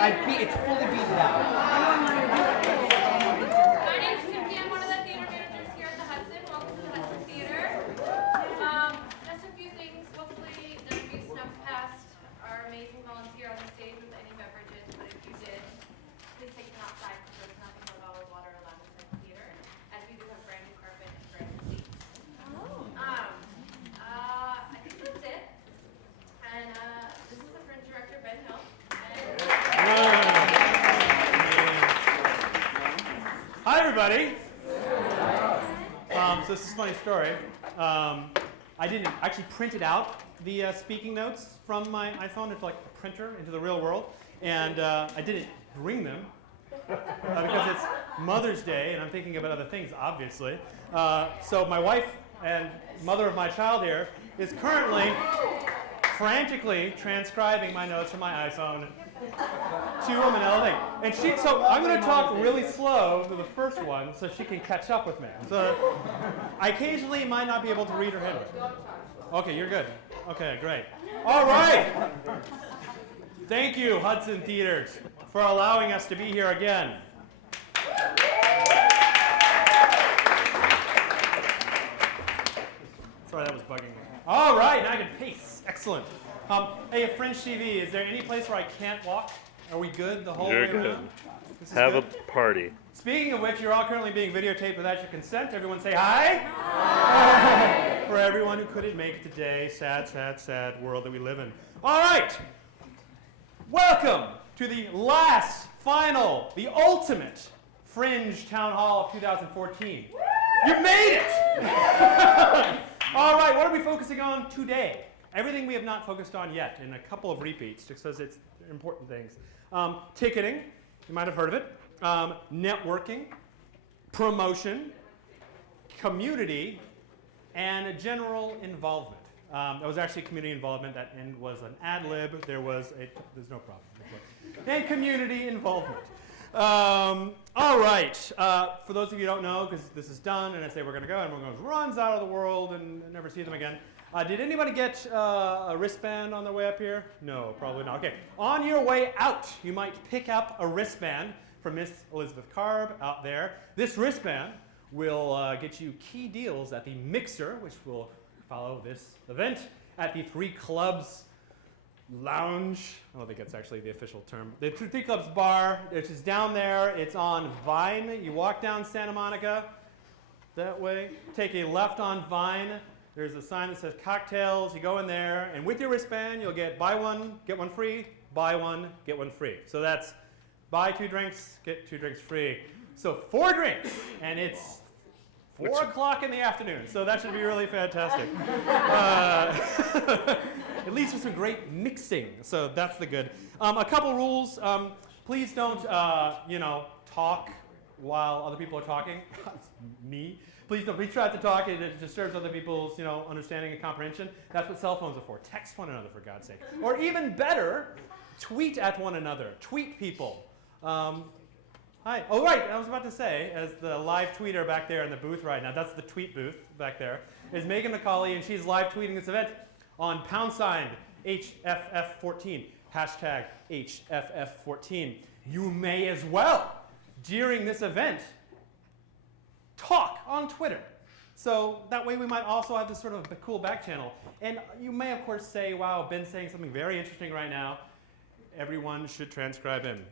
It's fully beaten out. My name's Tiffany. I'm one of the theater managers here at the Hudson. Welcome to the Hudson Theater. Just a few things. Hopefully, none of you snuck past our amazing volunteer on the stage with any beverages, but if you did, please take them outside because there's nothing but bottled water allowed inside the theater, as we do have brand new carpet and brand new seats. I think that's it. And this is the Fringe director, Ben Hill. Hi, everybody. So this is a funny story. I didn't actually print out the speaking notes from my iPhone into like a printer into the real world, and I didn't bring them because it's Mother's Day, and I'm thinking about other things, obviously. So my wife and mother of my child here is currently frantically transcribing my notes from my iPhone to a manila thing. And so I'm going to talk really slow for the first one so she can catch up with me. So I occasionally might not be able to read her handwriting. Okay, you're good. Okay, great. All right. Thank you, Hudson Theaters, for allowing us to be here again. Sorry, that was bugging me. All right, now I can pace. Excellent. Hey, Fringe TV, is there any place where I can't walk? Are we good the whole way around? You're good. Have a party. Speaking of which, you're all currently being videotaped without your consent. Everyone say hi. Hi. For everyone who couldn't make it today, sad, sad, sad world that we live in. All right. Welcome to the last, final, the ultimate Fringe Town Hall of 2014. You made it! All right, what are we focusing on today? Everything we have not focused on yet, and a couple of repeats, just because it's important things. Ticketing, you might have heard of it. Networking, promotion, community, and general involvement. That was actually community involvement. That end was an ad lib. There's no problem. And community involvement. All right. For those of you who don't know, because this is done, and I say we're going to go, and everyone goes, runs out of the world and never see them again. Did anybody get a wristband on their way up here? No, probably not. Okay. On your way out, you might pick up a wristband from Miss Elizabeth Karb out there. This wristband will get you key deals at the Mixer, which will follow this event, at the Three Clubs Lounge. I don't think that's actually the official term. The Three Clubs Bar, which is down there. It's on Vine. You walk down Santa Monica that way. Take a left on Vine. There's a sign that says cocktails. You go in there, and with your wristband, you'll get buy one, get one free, buy one, get one free. So that's buy 2 drinks, get 2 drinks free. So 4 drinks, and it's 4 o'clock in the afternoon. So that should be really fantastic. It leads to some great mixing. So that's the good. A couple rules. Please don't, talk while other people are talking. Me. Please don't. Please try to talk. It disturbs other people's, understanding and comprehension. That's what cell phones are for. Text one another, for God's sake. Or even better, tweet at one another. Tweet people. Hi. Oh, right. I was about to say, as the live tweeter back there in the booth right now, that's the tweet booth back there, is Megan McCauley, and she's live tweeting this event on #HFF14, hashtag HFF14. You may as well, during this event, talk on Twitter. So that way we might also have this sort of cool back channel. And you may, of course, say, wow, Ben's saying something very interesting right now. Everyone should transcribe him,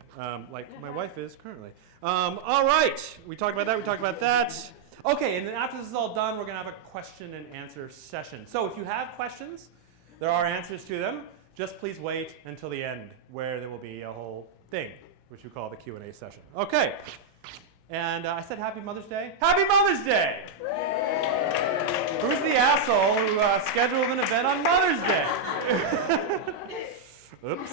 like my wife is currently. All right, we talked about that, we talked about that. Okay, and then after this is all done, we're going to have a question and answer session. So if you have questions, there are answers to them. Just please wait until the end, where there will be a whole thing, which we call the Q&A session. Okay. And I said Happy Mother's Day. Happy Mother's Day! Who's the asshole who scheduled an event on Mother's Day? Oops.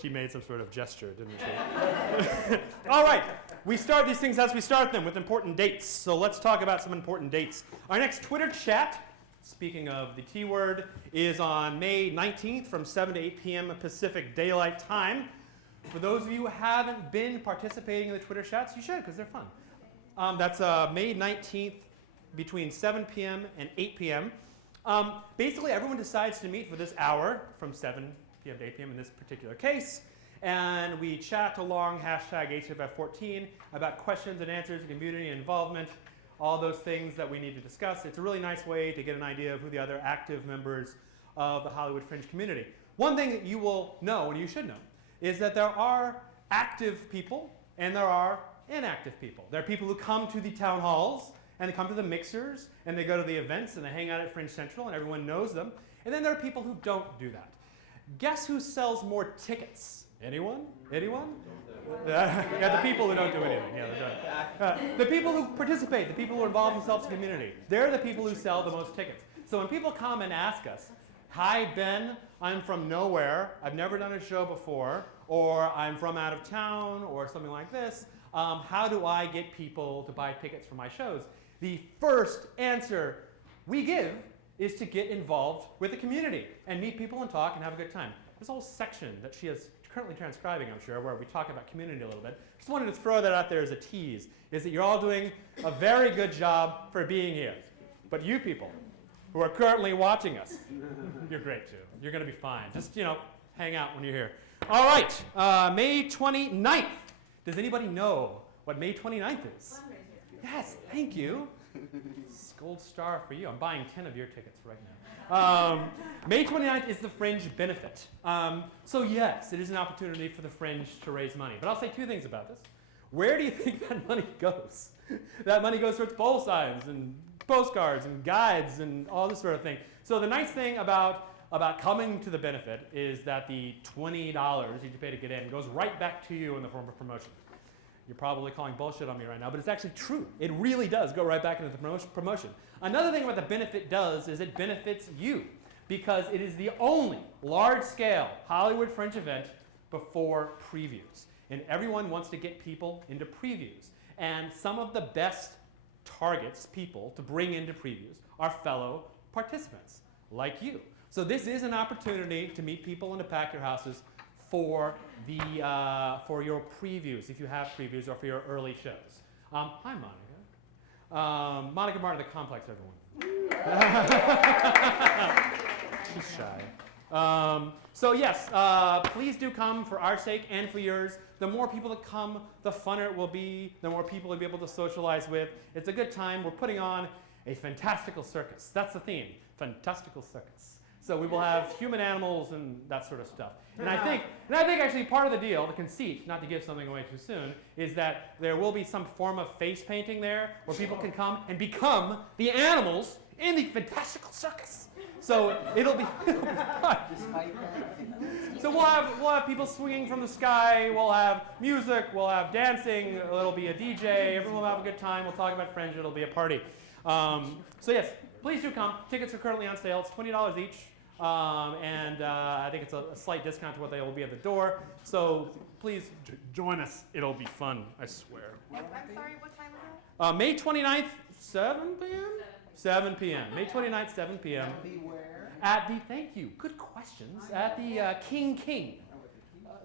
She made some sort of gesture, didn't she? All right. We start these things as we start them with important dates. So let's talk about some important dates. Our next Twitter chat, speaking of the T word, is on May 19th from 7 to 8 p.m. Pacific Daylight Time. For those of you who haven't been participating in the Twitter chats, you should, because they're fun. That's May 19th between 7 p.m. and 8 p.m. Basically, everyone decides to meet for this hour from 7 p.m. to 8 p.m. in this particular case. And we chat along #HFF14 about questions and answers, community involvement, all those things that we need to discuss. It's a really nice way to get an idea of who the other active members of the Hollywood Fringe community. One thing that you will know, and you should know, is that there are active people and there are inactive people. There are people who come to the town halls and they come to the mixers and they go to the events and they hang out at Fringe Central and everyone knows them. And then there are people who don't do that. Guess who sells more tickets? Anyone? Anyone? Yeah, the people who don't do anything. Yeah, the people who participate, the people who involve themselves in the community, they're the people who sell the most tickets. So when people come and ask us, "Hi, Ben, I'm from nowhere, I've never done a show before," or "I'm from out of town," or something like this, how do I get people to buy tickets for my shows? The first answer we give is to get involved with the community and meet people and talk and have a good time. There's a whole section that she is currently transcribing, I'm sure, where we talk about community a little bit. Just wanted to throw that out there as a tease, is that you're all doing a very good job for being here. But you people who are currently watching us, you're great too. You're going to be fine. Just, hang out when you're here. All right, May 29th. Does anybody know what May 29th is? Yes, thank you. Gold star for you. I'm buying 10 of your tickets right now. May 29th is the Fringe benefit. So yes, it is an opportunity for the Fringe to raise money. But I'll say two things about this. Where do you think that money goes? That money goes towards pole signs and postcards and guides and all this sort of thing. So the nice thing about coming to the benefit is that the $20 you pay to get in goes right back to you in the form of promotion. You're probably calling bullshit on me right now, but it's actually true. It really does go right back into the promotion. Another thing what the benefit does is it benefits you because it is the only large-scale Hollywood Fringe event before previews. And everyone wants to get people into previews. And some of the best targets, people, to bring into previews are fellow participants, like you. So this is an opportunity to meet people and to pack your houses for your previews, if you have previews, or for your early shows. Hi, Monica. Monica Martin of the Complex, everyone. She's shy. So yes, please do come for our sake and for yours. The more people that come, the funner it will be, the more people you'll be able to socialize with. It's a good time. We're putting on a fantastical circus. That's the theme, fantastical circus. So we will have human animals and that sort of stuff. And I think actually part of the deal, the conceit, not to give something away too soon, is that there will be some form of face painting there where people can come and become the animals in the fantastical circus. So it'll be fun. So we'll have people swinging from the sky, we'll have music, we'll have dancing, it'll be a DJ, everyone will have a good time, we'll talk about Fringe, it'll be a party. So yes, please do come. Tickets are currently on sale. It's $20 each. I think it's a slight discount to what they will be at the door. So please join us. It'll be fun, I swear. I'm sorry, what time is it? May 29th, 7 p.m.? 7 p.m. May 29th, 7 p.m. Thank you, good questions. At the King.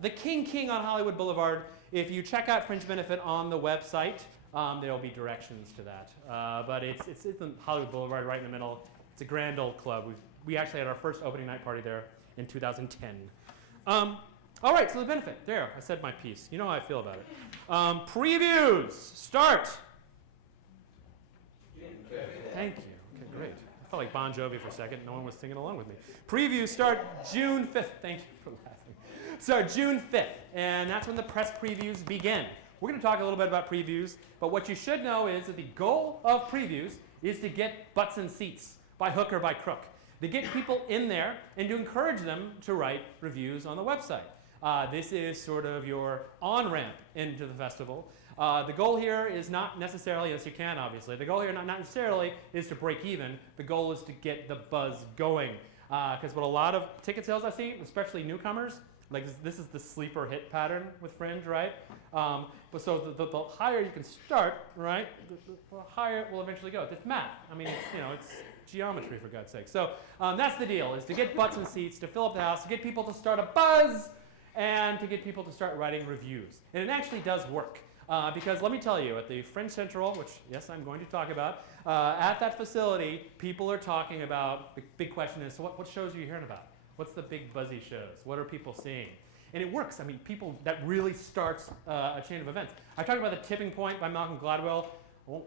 The King on Hollywood Boulevard. If you check out Fringe Benefit on the website, there will be directions to that. But it's in Hollywood Boulevard, right in the middle. It's a grand old club. We actually had our first opening night party there in 2010. All right, so the benefit. There, I said my piece. You know how I feel about it. Previews start. Thank you. Okay, great. I felt like Bon Jovi for a second. No one was singing along with me. Previews start June 5th. Thank you for laughing. Start June 5th, and that's when the press previews begin. We're going to talk a little bit about previews, but what you should know is that the goal of previews is to get butts in seats by hook or by crook. To get people in there and to encourage them to write reviews on the website. This is sort of your on-ramp into the festival. The goal here is not necessarily, yes you can obviously, the goal here not necessarily is to break even. The goal is to get the buzz going. Because what a lot of ticket sales I see, especially newcomers, like this is the sleeper hit pattern with Fringe, right? But so the higher you can start, right, the higher it will eventually go. It's math. I mean, it's geometry for God's sake. So that's the deal, is to get butts in seats, to fill up the house, to get people to start a buzz, and to get people to start writing reviews. And it actually does work. Because let me tell you, at the Fringe Central, which, yes, I'm going to talk about, at that facility, people are talking about, the big question is, so what shows are you hearing about? What's the big buzzy shows? What are people seeing? And it works. I mean, that really starts a chain of events. I talked about The Tipping Point by Malcolm Gladwell. I won't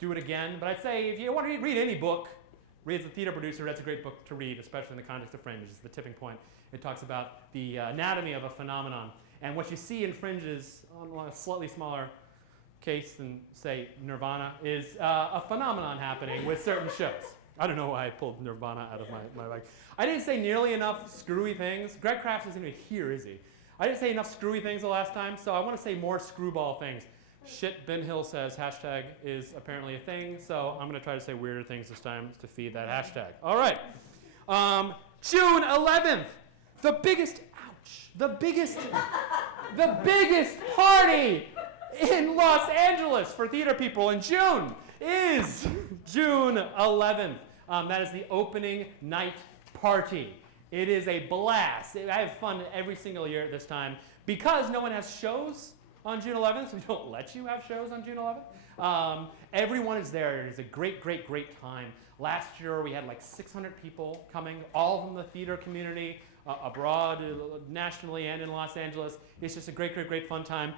do it again, but I'd say if you want to read any book, read as a theater producer, that's a great book to read, especially in the context of Fringe. It's The Tipping Point. It talks about the anatomy of a phenomenon. And what you see in Fringe is, on a slightly smaller case than, say, Nirvana, is a phenomenon happening with certain shows. I don't know why I pulled Nirvana out of my bag. I didn't say nearly enough screwy things. Greg Crafts isn't even here, is he? I didn't say enough screwy things the last time, so I want to say more screwball things. Shit, Ben Hill says hashtag is apparently a thing, so I'm going to try to say weirder things this time to feed that hashtag. All right. June 11th, the biggest party in Los Angeles for theater people in June is June 11th. That is the opening night party. It is a blast. I have fun every single year at this time because no one has shows on June 11th, so we don't let you have shows on June 11th. Everyone is there. It is a great, great, great time. Last year we had like 600 people coming, all from the theater community, abroad, nationally, and in Los Angeles. It's just a great, great, great fun time.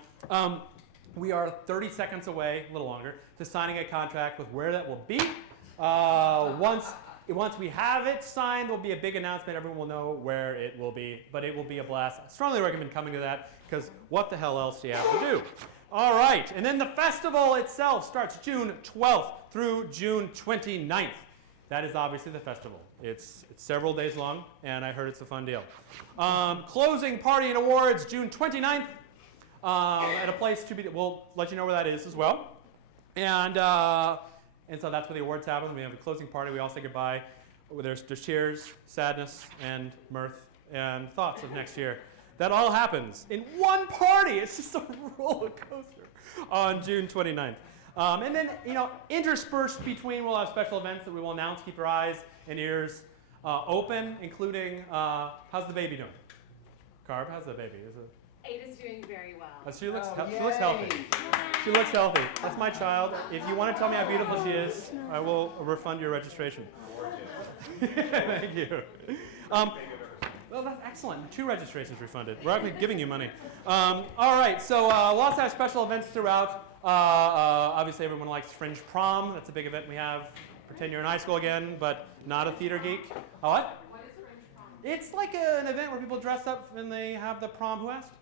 We are 30 seconds away, a little longer, to signing a contract with where that will be. Once we have it signed, there'll be a big announcement. Everyone will know where it will be, but it will be a blast. I strongly recommend coming to that, because what the hell else do you have to do? All right, and then the festival itself starts June 12th through June 29th. That is obviously the festival. It's several days long, and I heard it's a fun deal. Closing party and awards, June 29th, at a place to be, we'll let you know where that is as well. And so that's where the awards happen. We have a closing party. We all say goodbye. There's tears, sadness, and mirth, and thoughts of next year. That all happens in one party. It's just a roller coaster on June 29th. And then, interspersed between, we'll have special events that we will announce. Keep your eyes and ears open, including, how's the baby doing? Carb, how's the baby? Ada's doing very well. She looks healthy. She looks healthy. That's my child. If you want to tell me how beautiful she is, I will refund your registration. Thank you. Well, that's excellent. 2 registrations refunded. We're actually giving you money. All right, so we'll also have special events throughout. Obviously, everyone likes Fringe Prom. That's a big event we have. Pretend you're in high school again, but not a theater geek. What? What is Fringe Prom? It's like an event where people dress up and they have the prom. Who asked?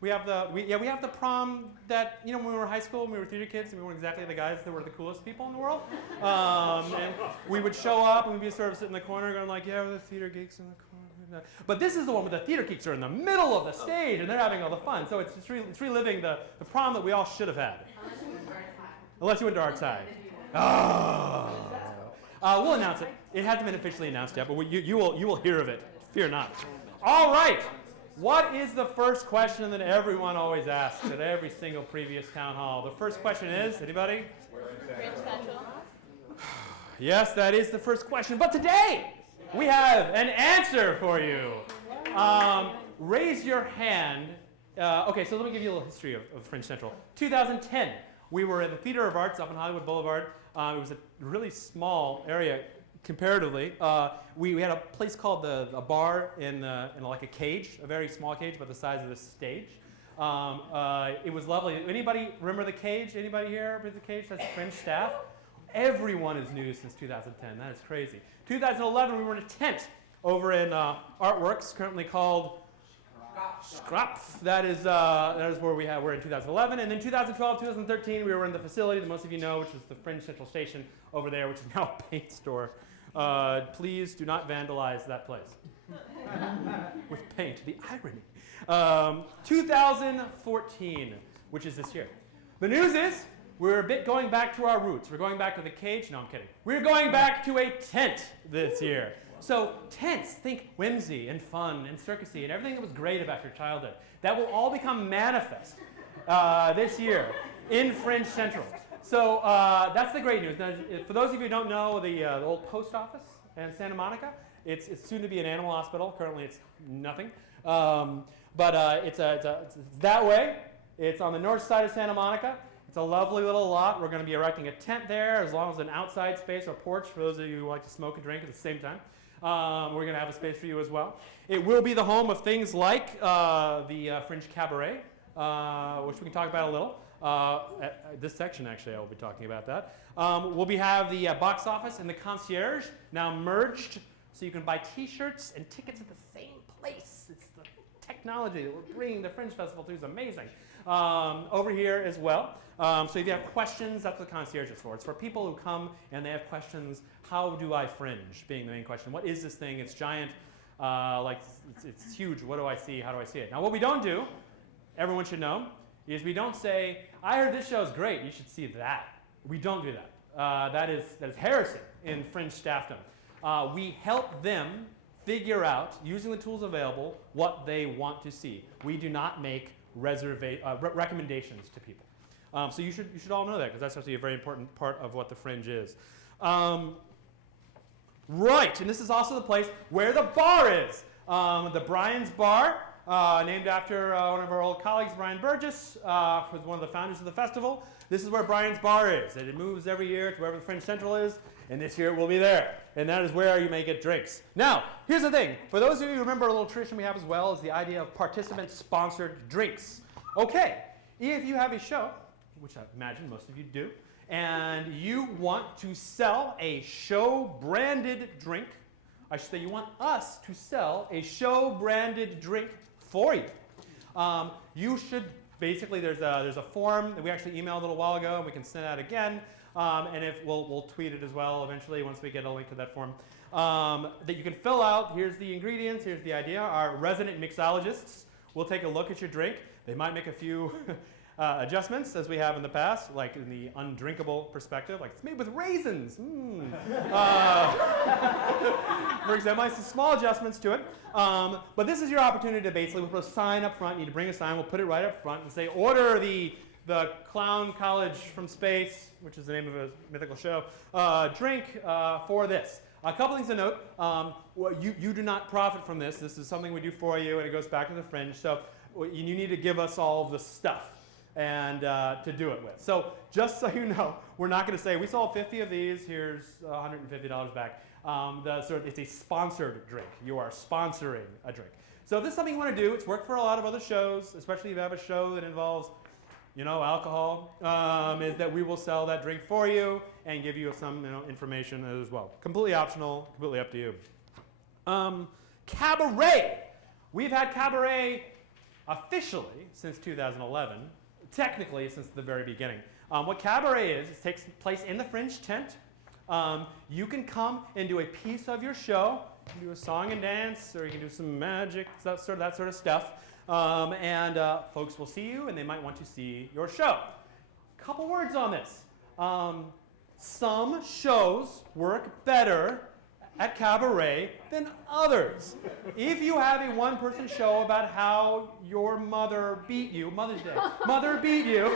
We have the prom that, when we were in high school, when we were theater kids, and we weren't exactly the guys that were the coolest people in the world. And we would show up and we'd be sort of sitting in the corner going like, yeah, we're the theater geeks in the corner. But this is the one where the theater geeks are in the middle of the stage and they're having all the fun. So it's reliving the prom that we all should have had. Unless you went to Art Side. Oh. We'll announce it. It hasn't been officially announced yet, but you will hear of it. Fear not. All right. What is the first question that everyone always asks at every single previous town hall? The first question is, anybody? Fringe Central. Yes, that is the first question. But today, we have an answer for you. Raise your hand. Okay, so let me give you a little history of Fringe Central. 2010, we were at the Theater of Arts up on Hollywood Boulevard. It was a really small area comparatively. We had a place called a bar in like a cage, a very small cage about the size of this stage. It was lovely. Anybody remember the cage? Anybody here remember the cage? That's Fringe staff. Everyone is new since 2010. That is crazy. 2011, we were in a tent over in Artworks, currently called Scrapf. That is where we're in 2011. And then 2012, 2013, we were in the facility that most of you know, which is the Fringe Central Station over there, which is now a paint store. Please do not vandalize that place with paint. The irony. 2014, which is this year. The news is we're a bit going back to our roots. We're going back to the cage. No, I'm kidding. We're going back to a tent this year. So tents, think whimsy and fun and circusy and everything that was great about your childhood. That will all become manifest this year in Fringe Central. So that's the great news. Now, for those of you who don't know, the old post office in Santa Monica, it's soon to be an animal hospital. Currently it's nothing. But it's that way. It's on the north side of Santa Monica. It's a lovely little lot. We're going to be erecting a tent there, as long as an outside space or porch for those of you who like to smoke and drink at the same time. We're going to have a space for you as well. It will be the home of things like the Fringe Cabaret, which we can talk about a little. At this section, actually, I will be talking about that. We'll have the box office and the concierge now merged, so you can buy T-shirts and tickets at the same place. It's the technology that we're bringing the Fringe Festival to is amazing. Over here as well. So if you have questions, that's what the concierge is for. It's for people who come and they have questions. How do I fringe? Being the main question. What is this thing? It's giant. It's huge. What do I see? How do I see it? Now, what we don't do, everyone should know, is we don't say, I heard this show is great. You should see that. We don't do that. That is heresy in Fringe staffdom. We help them figure out, using the tools available, what they want to see. We do not make recommendations to people. So you should all know that, because that's actually a very important part of what the Fringe is. Right, and this is also the place where the bar is. The Brian's Bar, named after one of our old colleagues, Brian Burgess, who's one of the founders of the festival. This is where Brian's Bar is. And it moves every year to wherever the Fringe Central is, and this year it will be there. And that is where you may get drinks. Now, here's the thing. For those of you who remember a little tradition we have as well is the idea of participant-sponsored drinks. Okay, if you have a show, which I imagine most of you do, and you want to sell a show-branded drink, I should say you want us to sell a show-branded drink for you. You should basically, there's a form that we actually emailed a little while ago, and we can send out again, and if we'll tweet it as well eventually once we get a link to that form, that you can fill out. Here's the ingredients, here's the idea. Our resident mixologists will take a look at your drink. They might make a few adjustments, as we have in the past, like in the undrinkable perspective, like it's made with raisins. For example, some small adjustments to it. But this is your opportunity to basically, we'll put a sign up front. You need to bring a sign. We'll put it right up front and say, order the Clown College from Space, which is the name of a mythical show, drink for this. A couple things to note. You do not profit from this. This is something we do for you, and it goes back to the Fringe. So you need to give us all of the stuff and to do it with. So just so you know, we're not going to say, we sold 50 of these, here's $150 back. It's a sponsored drink. You are sponsoring a drink. So if this is something you want to do, it's worked for a lot of other shows, especially if you have a show that involves, alcohol, is that we will sell that drink for you and give you some information as well. Completely optional, completely up to you. Cabaret. We've had cabaret officially since 2011. Technically, since the very beginning. What cabaret is, it takes place in the Fringe tent. You can come and do a piece of your show. You can do a song and dance, or you can do some magic, that sort of stuff. And folks will see you, and they might want to see your show. Couple words on this. Some shows work better at cabaret than others. If you have a one-person show about how your mother beat you, Mother's Day, mother beat you,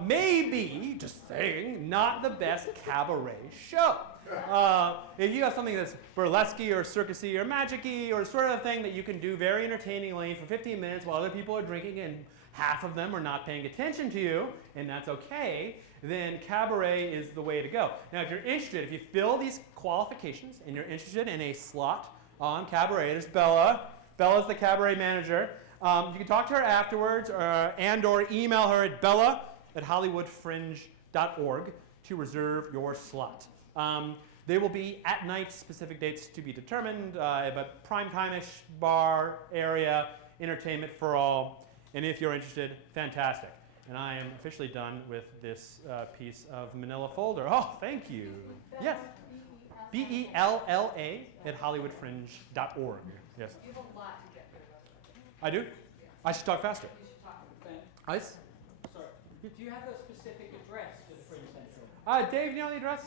maybe, just saying, not the best cabaret show. If you have something that's burlesque or circusy or magic-y or sort of thing that you can do very entertainingly for 15 minutes while other people are drinking and half of them are not paying attention to you, and that's okay, then cabaret is the way to go. Now, if you're interested, if you fill these qualifications and you're interested in a slot on cabaret, there's Bella. Bella's the cabaret manager. You can talk to her afterwards or email her at bella@hollywoodfringe.org to reserve your slot. They will be at night, specific dates to be determined, but prime time-ish bar area, entertainment for all. And if you're interested, fantastic. And I am officially done with this piece of manila folder. Oh, thank you. Yes. BELLA@hollywoodfringe.org. Yes. You have a lot to get through. I do? I should talk faster. You should talk. Ben, Ice? sorry. Do you have a specific address for the Fringe Central? Dave, you know the address?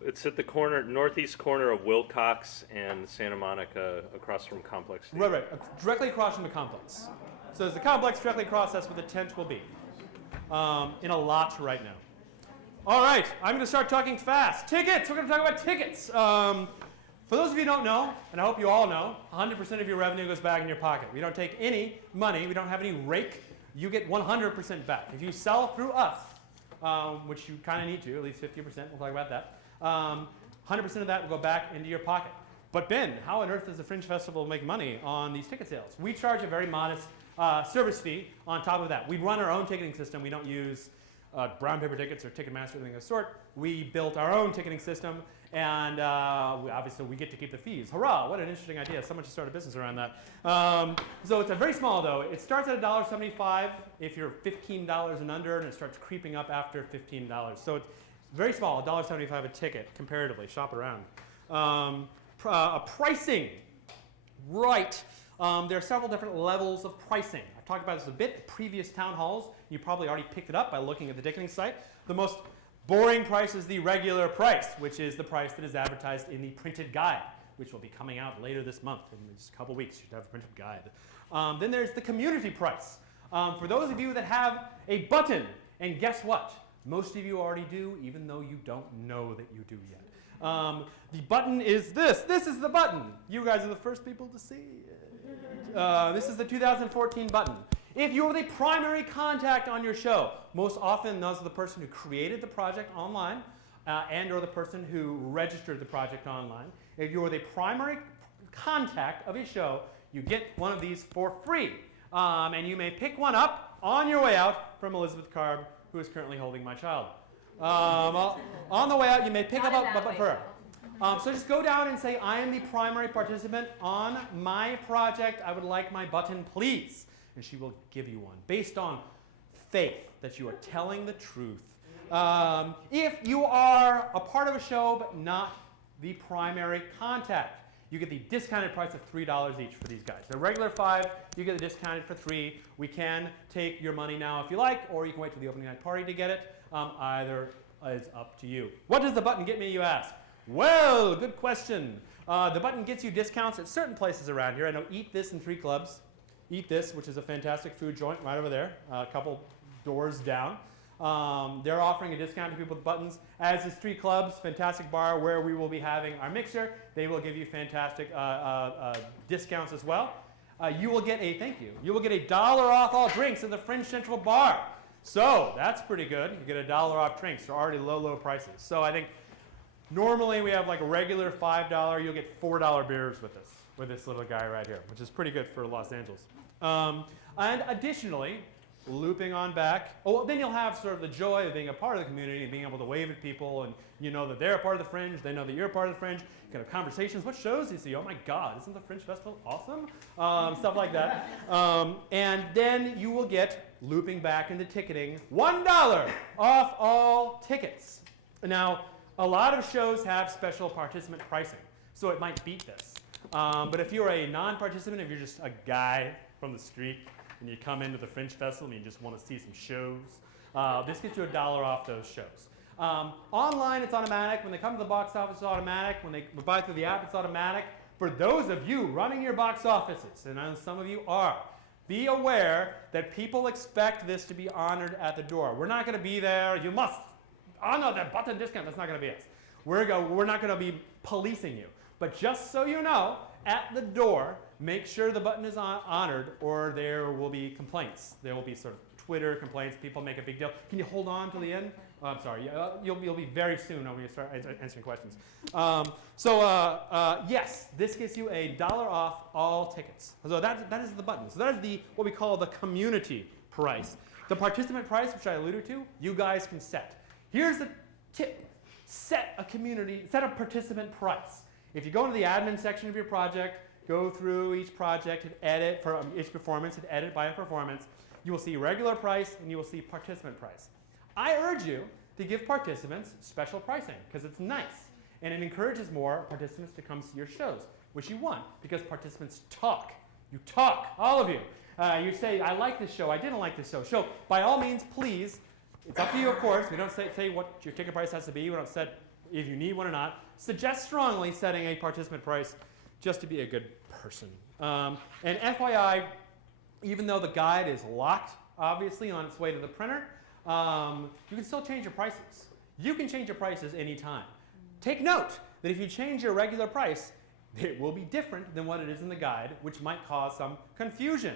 It's at the northeast corner of Wilcox and Santa Monica, across from Complex Theater. Right. Directly across from the complex. So there's the complex directly across, that's where the tent will be. In a lot right now. All right, I'm going to start talking fast. Tickets! We're going to talk about tickets. For those of you who don't know, and I hope you all know, 100% of your revenue goes back in your pocket. We don't take any money. We don't have any rake. You get 100% back. If you sell through us, which you kind of need to, at least 50%, we'll talk about that, 100% of that will go back into your pocket. But Ben, how on earth does the Fringe Festival make money on these ticket sales? We charge a very modest service fee on top of that. We run our own ticketing system. We don't use brown paper tickets or Ticketmaster or anything of the sort. We built our own ticketing system, and obviously we get to keep the fees. Hurrah, what an interesting idea. Someone should start a business around that. So it's a very small, though. It starts at $1.75 if you're $15 and under, and it starts creeping up after $15. So it's very small, $1.75 a ticket, comparatively. Shop it around. Pricing. Right. There are several different levels of pricing. I've talked about this a bit at previous town halls. You probably already picked it up by looking at the ticketing site. The most boring price is the regular price, which is the price that is advertised in the printed guide, which will be coming out later this month. In just a couple weeks, you should have a printed guide. Then there's the community price. For those of you that have a button, and guess what? Most of you already do, even though you don't know that you do yet. The button is this. This is the button. You guys are the first people to see it. This is the 2014 button. If you are the primary contact on your show, most often those are the person who created the project online and or the person who registered the project online. If you are the primary contact of your show, you get one of these for free. And you may pick one up on your way out from Elizabeth Carb, who is currently holding my child. On the way out, you may pick up a her. So just go down and say, I am the primary participant on my project. I would like my button, please. And she will give you one based on faith that you are telling the truth. If you are a part of a show but not the primary contact, you get the discounted price of $3 each for these guys. The regular $5, you get the discounted for $3. We can take your money now if you like, or you can wait till the opening night party to get it. Either is up to you. What does the button get me, you ask? Well, good question. The button gets you discounts at certain places around here. I know Eat This and 3 Clubs. Eat This, which is a fantastic food joint right over there, a couple doors down. They're offering a discount to people with buttons, as is 3 Clubs, fantastic bar where we will be having our mixer. They will give you fantastic discounts as well. You will get a, thank you, you will get $1 off all drinks at the Fringe Central Bar. So that's pretty good. You get $1 off drinks. They're already low prices. So I think normally we have like a regular $5. You'll get $4 beers with this little guy right here, which is pretty good for Los Angeles. And additionally, looping on back, then you'll have sort of the joy of being a part of the community and being able to wave at people, and you know that they're a part of the Fringe, they know that you're a part of the Fringe. You can have conversations. What shows do you see? Oh my God, isn't the Fringe Festival awesome? Stuff like that. And then you will get, looping back into ticketing, $1 off all tickets. Now, a lot of shows have special participant pricing, so it might beat this. But if you're a non-participant, if you're just a guy from the street, and you come into the Fringe Festival and you just want to see some shows, this gets you $1 off those shows. Online, it's automatic. When they come to the box office, it's automatic. When they buy through the app, it's automatic. For those of you running your box offices, and I know some of you are, be aware that people expect this to be honored at the door. We're not going to be there. You must honor that button discount. That's not going to be us. We're not going to be policing you. But just so you know, at the door, make sure the button is honored, or there will be complaints. There will be sort of Twitter complaints. People make a big deal. Can you hold on till the end? Oh, I'm sorry. You'll be very soon when you start answering questions. Yes, this gets you $1 off all tickets. So that is the button. So that is the what we call the community price. The participant price, which I alluded to, you guys can set. Here's the tip: set a participant price. If you go into the admin section of your project, go through each project and edit for each performance and edit by a performance, you will see regular price and you will see participant price. I urge you to give participants special pricing because it's nice and it encourages more participants to come see your shows, which you want because participants talk. You talk, all of you. You say, I like this show, I didn't like this show. So by all means, please, it's up to you, of course. We don't say what your ticket price has to be. We don't set if you need one or not. Suggest strongly setting a participant price just to be a good person. And FYI, even though the guide is locked, obviously, on its way to the printer, you can still change your prices. You can change your prices anytime. Take note that if you change your regular price, it will be different than what it is in the guide, which might cause some confusion.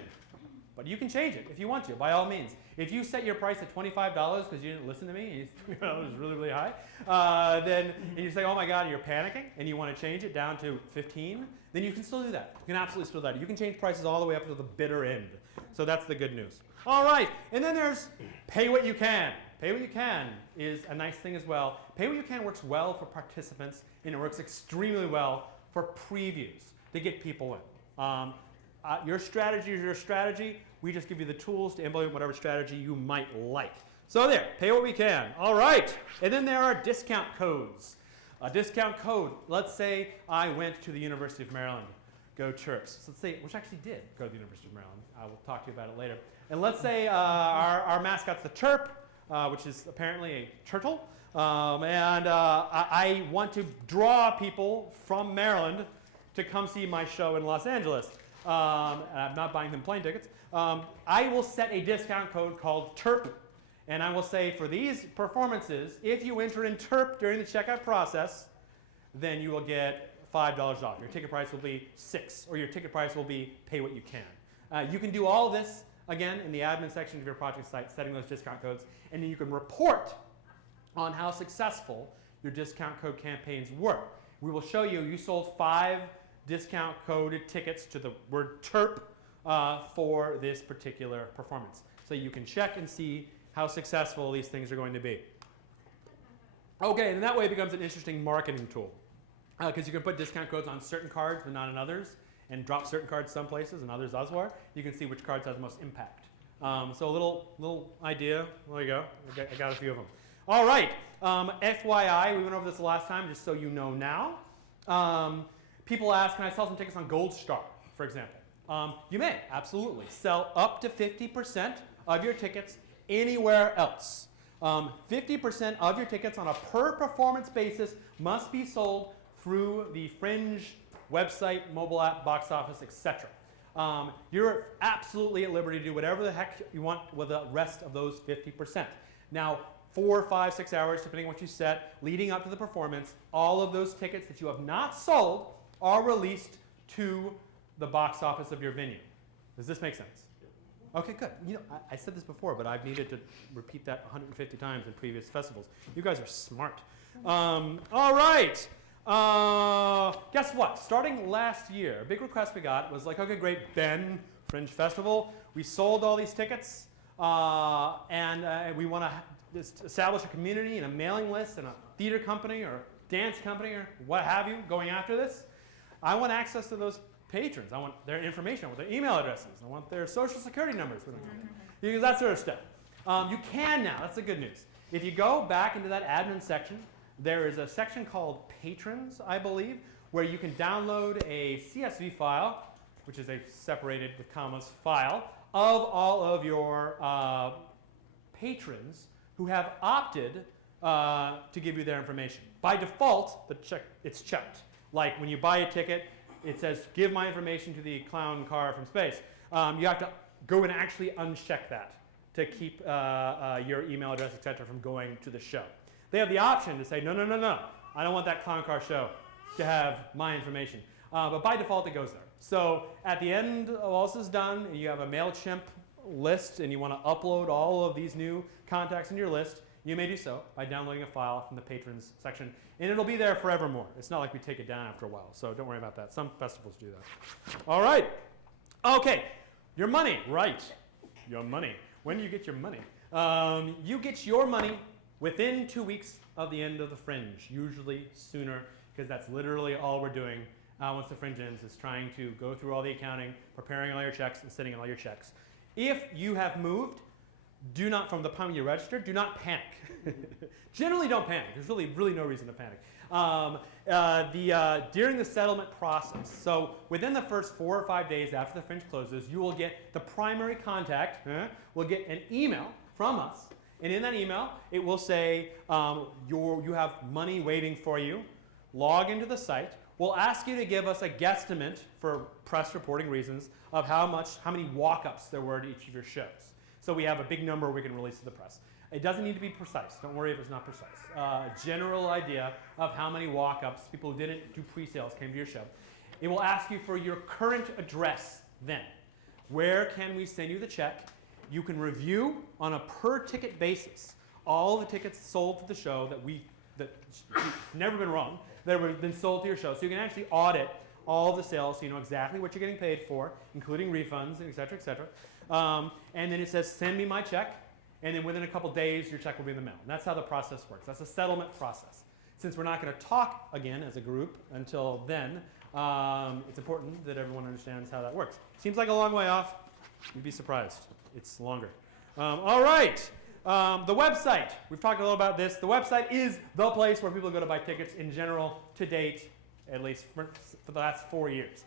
But you can change it if you want to, by all means. If you set your price at $25 because you didn't listen to me, and you it was really, really high, and you say, oh my God, you're panicking, and you want to change it down to 15, then you can still do that. You can absolutely still do that. You can change prices all the way up to the bitter end. So that's the good news. All right, and then there's pay what you can. Pay what you can is a nice thing as well. Pay what you can works well for participants, and it works extremely well for previews to get people in. Your strategy is your strategy. We just give you the tools to implement whatever strategy you might like. So there, pay what we can. All right, and then there are discount codes. A discount code, let's say I went to the University of Maryland, go Terps. So let's say, which actually did go to the University of Maryland. I will talk to you about it later. And let's say our mascot's the Terp, which is apparently a turtle. I want to draw people from Maryland to come see my show in Los Angeles. And I'm not buying them plane tickets. I will set a discount code called TERP, and I will say for these performances, if you enter in TERP during the checkout process, then you will get $5 off. Your ticket price will be $6, or your ticket price will be pay what you can. You can do all of this, again, in the admin section of your project site, setting those discount codes, and then you can report on how successful your discount code campaigns were. We will show you sold 5 discount coded tickets to the word TERP for this particular performance. So you can check and see how successful these things are going to be. Okay, and that way it becomes an interesting marketing tool because you can put discount codes on certain cards but not on others, and drop certain cards some places and others elsewhere. You can see which cards have the most impact. So a little idea. There you go. I got a few of them. All right. FYI, we went over this the last time, just so you know now. People ask, can I sell some tickets on Gold Star, for example? You may, absolutely. Sell up to 50% of your tickets anywhere else. 50% of your tickets on a per performance basis must be sold through the Fringe website, mobile app, box office, etc. You're absolutely at liberty to do whatever the heck you want with the rest of those 50%. Now, 4, 5, 6 hours, depending on what you set, leading up to the performance, all of those tickets that you have not sold are released to the box office of your venue. Does this make sense? Okay, good. You know, I said this before, but I've needed to repeat that 150 times in previous festivals. You guys are smart. All right. Guess what? Starting last year, a big request we got was like, okay, great, Ben, Fringe Festival. We sold all these tickets, and we want to establish a community and a mailing list and a theater company or dance company or what have you going after this. I want access to those patrons. I want their information. I want their email addresses. I want their social security numbers. Because that sort of stuff. You can now. That's the good news. If you go back into that admin section, there is a section called Patrons, I believe, where you can download a CSV file, which is a separated with commas file, of all of your patrons who have opted to give you their information. By default, it's checked. Like when you buy a ticket, it says, give my information to the clown car from space. You have to go and actually uncheck that to keep your email address, etc., from going to the show. They have the option to say, no, no, no, no. I don't want that clown car show to have my information. But by default, it goes there. So at the end of all this is done, you have a MailChimp list, and you want to upload all of these new contacts in your list, you may do so by downloading a file from the patrons section, and it'll be there forevermore. It's not like we take it down after a while, so don't worry about that. Some festivals do that. All right. Okay. Your money. Right. Your money. When do you get your money? You get your money within 2 weeks of the end of the Fringe, usually sooner, because that's literally all we're doing once the Fringe ends, is trying to go through all the accounting, preparing all your checks, and sending all your checks. If you have moved, do not, from the time you register, do not panic. Generally don't panic. There's really no reason to panic. During the settlement process, so within the first 4 or 5 days after the Fringe closes, you will get the primary contact, will get an email from us, and in that email, it will say you have money waiting for you. Log into the site. We'll ask you to give us a guesstimate for press reporting reasons of how many walk-ups there were to each of your shows. So we have a big number we can release to the press. It doesn't need to be precise. Don't worry if it's not precise. A general idea of how many walk-ups, people who didn't do pre-sales, came to your show. It will ask you for your current address then. where can we send you the check? You can review on a per ticket basis all the tickets sold to the show that never been wrong, that have been sold to your show. So you can actually audit all the sales so you know exactly what you're getting paid for, including refunds, et cetera, et cetera. And then it says, send me my check. And then within a couple days, your check will be in the mail. And that's how the process works. That's a settlement process. Since we're not going to talk again as a group until then, it's important that everyone understands how that works. Seems like a long way off. You'd be surprised. It's longer. All right. The website. We've talked a little about this. The website is the place where people go to buy tickets in general to date, at least for the last 4 years.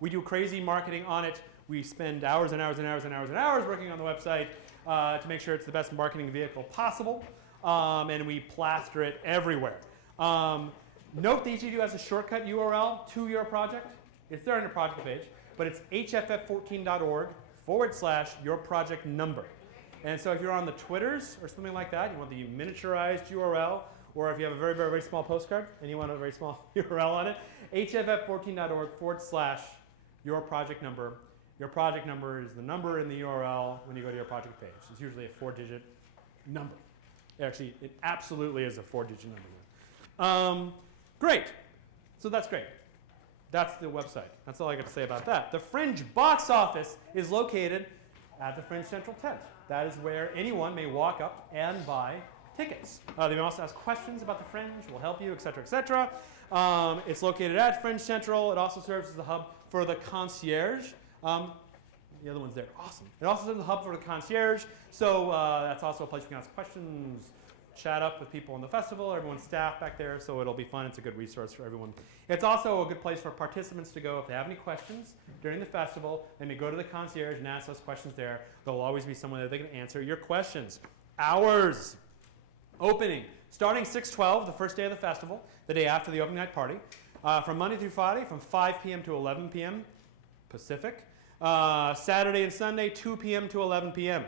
We do crazy marketing on it. We spend hours and hours and hours and hours and hours working on the website to make sure it's the best marketing vehicle possible. And we plaster it everywhere. Note that each of you has a shortcut URL to your project. It's there on the project page, but it's hff14.org/your project number. And so if you're on the Twitters or something like that, you want the miniaturized URL, or if you have a very, very, very small postcard and you want a very small URL on it, hff14.org/your project number. Your project number is the number in the URL when you go to your project page. It's usually a 4-digit number. Actually, it absolutely is a 4-digit number. Great. So that's great. That's the website. That's all I got to say about that. The Fringe box office is located at the Fringe Central tent. That is where anyone may walk up and buy tickets. They may also ask questions about the Fringe. We'll help you, et cetera, et cetera. It's located at Fringe Central. It also serves as the hub for the concierge. The other one's there. Awesome. It also serves as the hub for the concierge. So that's also a place you can ask questions, chat up with people in the festival, everyone's staff back there, so it'll be fun. It's a good resource for everyone. It's also a good place for participants to go if they have any questions during the festival. They may go to the concierge and ask those questions there. There'll always be someone there that can answer your questions. Hours. Opening. Starting 6/12, the first day of the festival, the day after the opening night party. From Monday through Friday, from 5 p.m. to 11 p.m. Pacific. Saturday and Sunday, 2 p.m. to 11 p.m.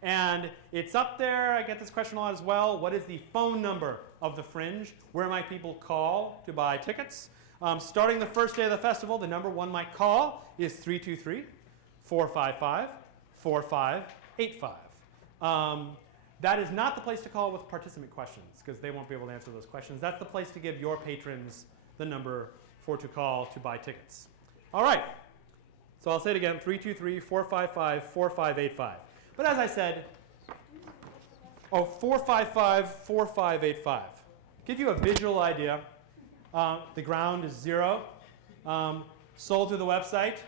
And it's up there. I get this question a lot as well. What is the phone number of the Fringe? Where might people call to buy tickets? Starting the first day of the festival, the number one might call is 323-455-4585. That is not the place to call with participant questions because they won't be able to answer those questions. That's the place to give your patrons the number to call to buy tickets. All right. So I'll say it again, 323-455-4585. But as I said, 455-4585. Give you a visual idea. The ground is 0. Sold through the website.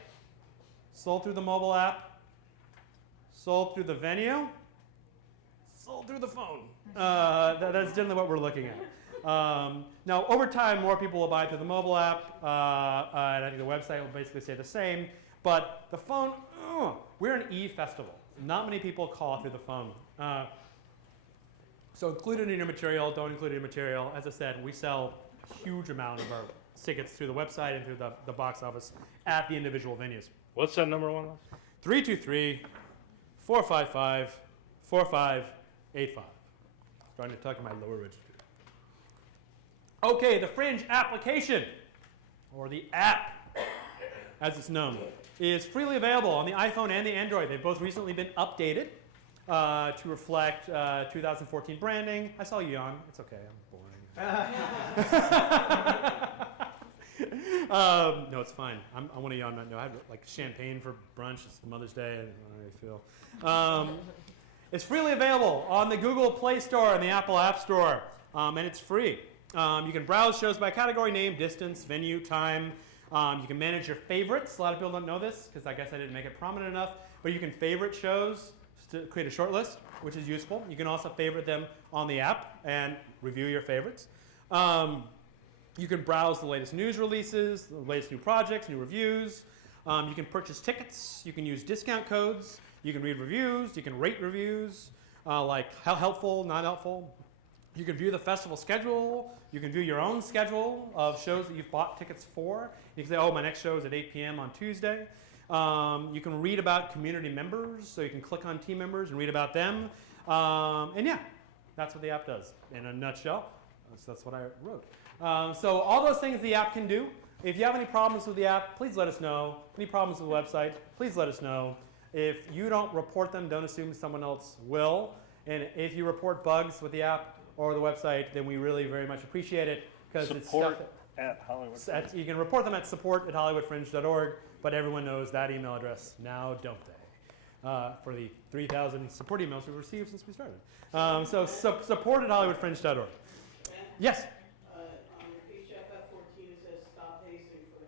Sold through the mobile app. Sold through the venue. Sold through the phone. That's generally what we're looking at. Now, over time, more people will buy through the mobile app. And I think the website will basically say the same. But the phone, we're an e-festival. Not many people call through the phone. So include it in your material, don't include it in your material. As I said, we sell a huge amount of our tickets through the website and through the box office at the individual venues. What's that number one? 323-455-4585. Starting to talk in my lower register. Okay, the Fringe application, or the app, as it's known, is freely available on the iPhone and the Android. They've both recently been updated to reflect 2014 branding. I saw you yawn. It's okay. I'm boring. No, it's fine. I want to yawn right now. I had like champagne for brunch. It's Mother's Day. I don't know how you feel. It's freely available on the Google Play Store and the Apple App Store, and it's free. You can browse shows by category, name, distance, venue, time. You can manage your favorites. A lot of people don't know this because I guess I didn't make it prominent enough. But you can favorite shows to create a short list, which is useful. You can also favorite them on the app and review your favorites. You can browse the latest news releases, the latest new projects, new reviews. You can purchase tickets. You can use discount codes. You can read reviews. You can rate reviews, like how helpful, not helpful. You can view the festival schedule. You can view your own schedule of shows that you've bought tickets for. You can say, oh, my next show is at 8 p.m. on Tuesday. You can read about community members, so you can click on team members and read about them. And yeah, that's what the app does in a nutshell. That's what I wrote. So all those things the app can do, If you have any problems with the app, please let us know. Any problems with the website, please let us know. If you don't report them, don't assume someone else will. And if you report bugs with the app or the website, then we really very much appreciate it because it's stuff at Hollywood. you can report them at support@hollywoodfringe.org, but everyone knows that email address now, don't they? For the 3,000 support emails we've received since we started. So support@hollywoodfringe.org. Yes? On your HFF14 it says stop pacing for the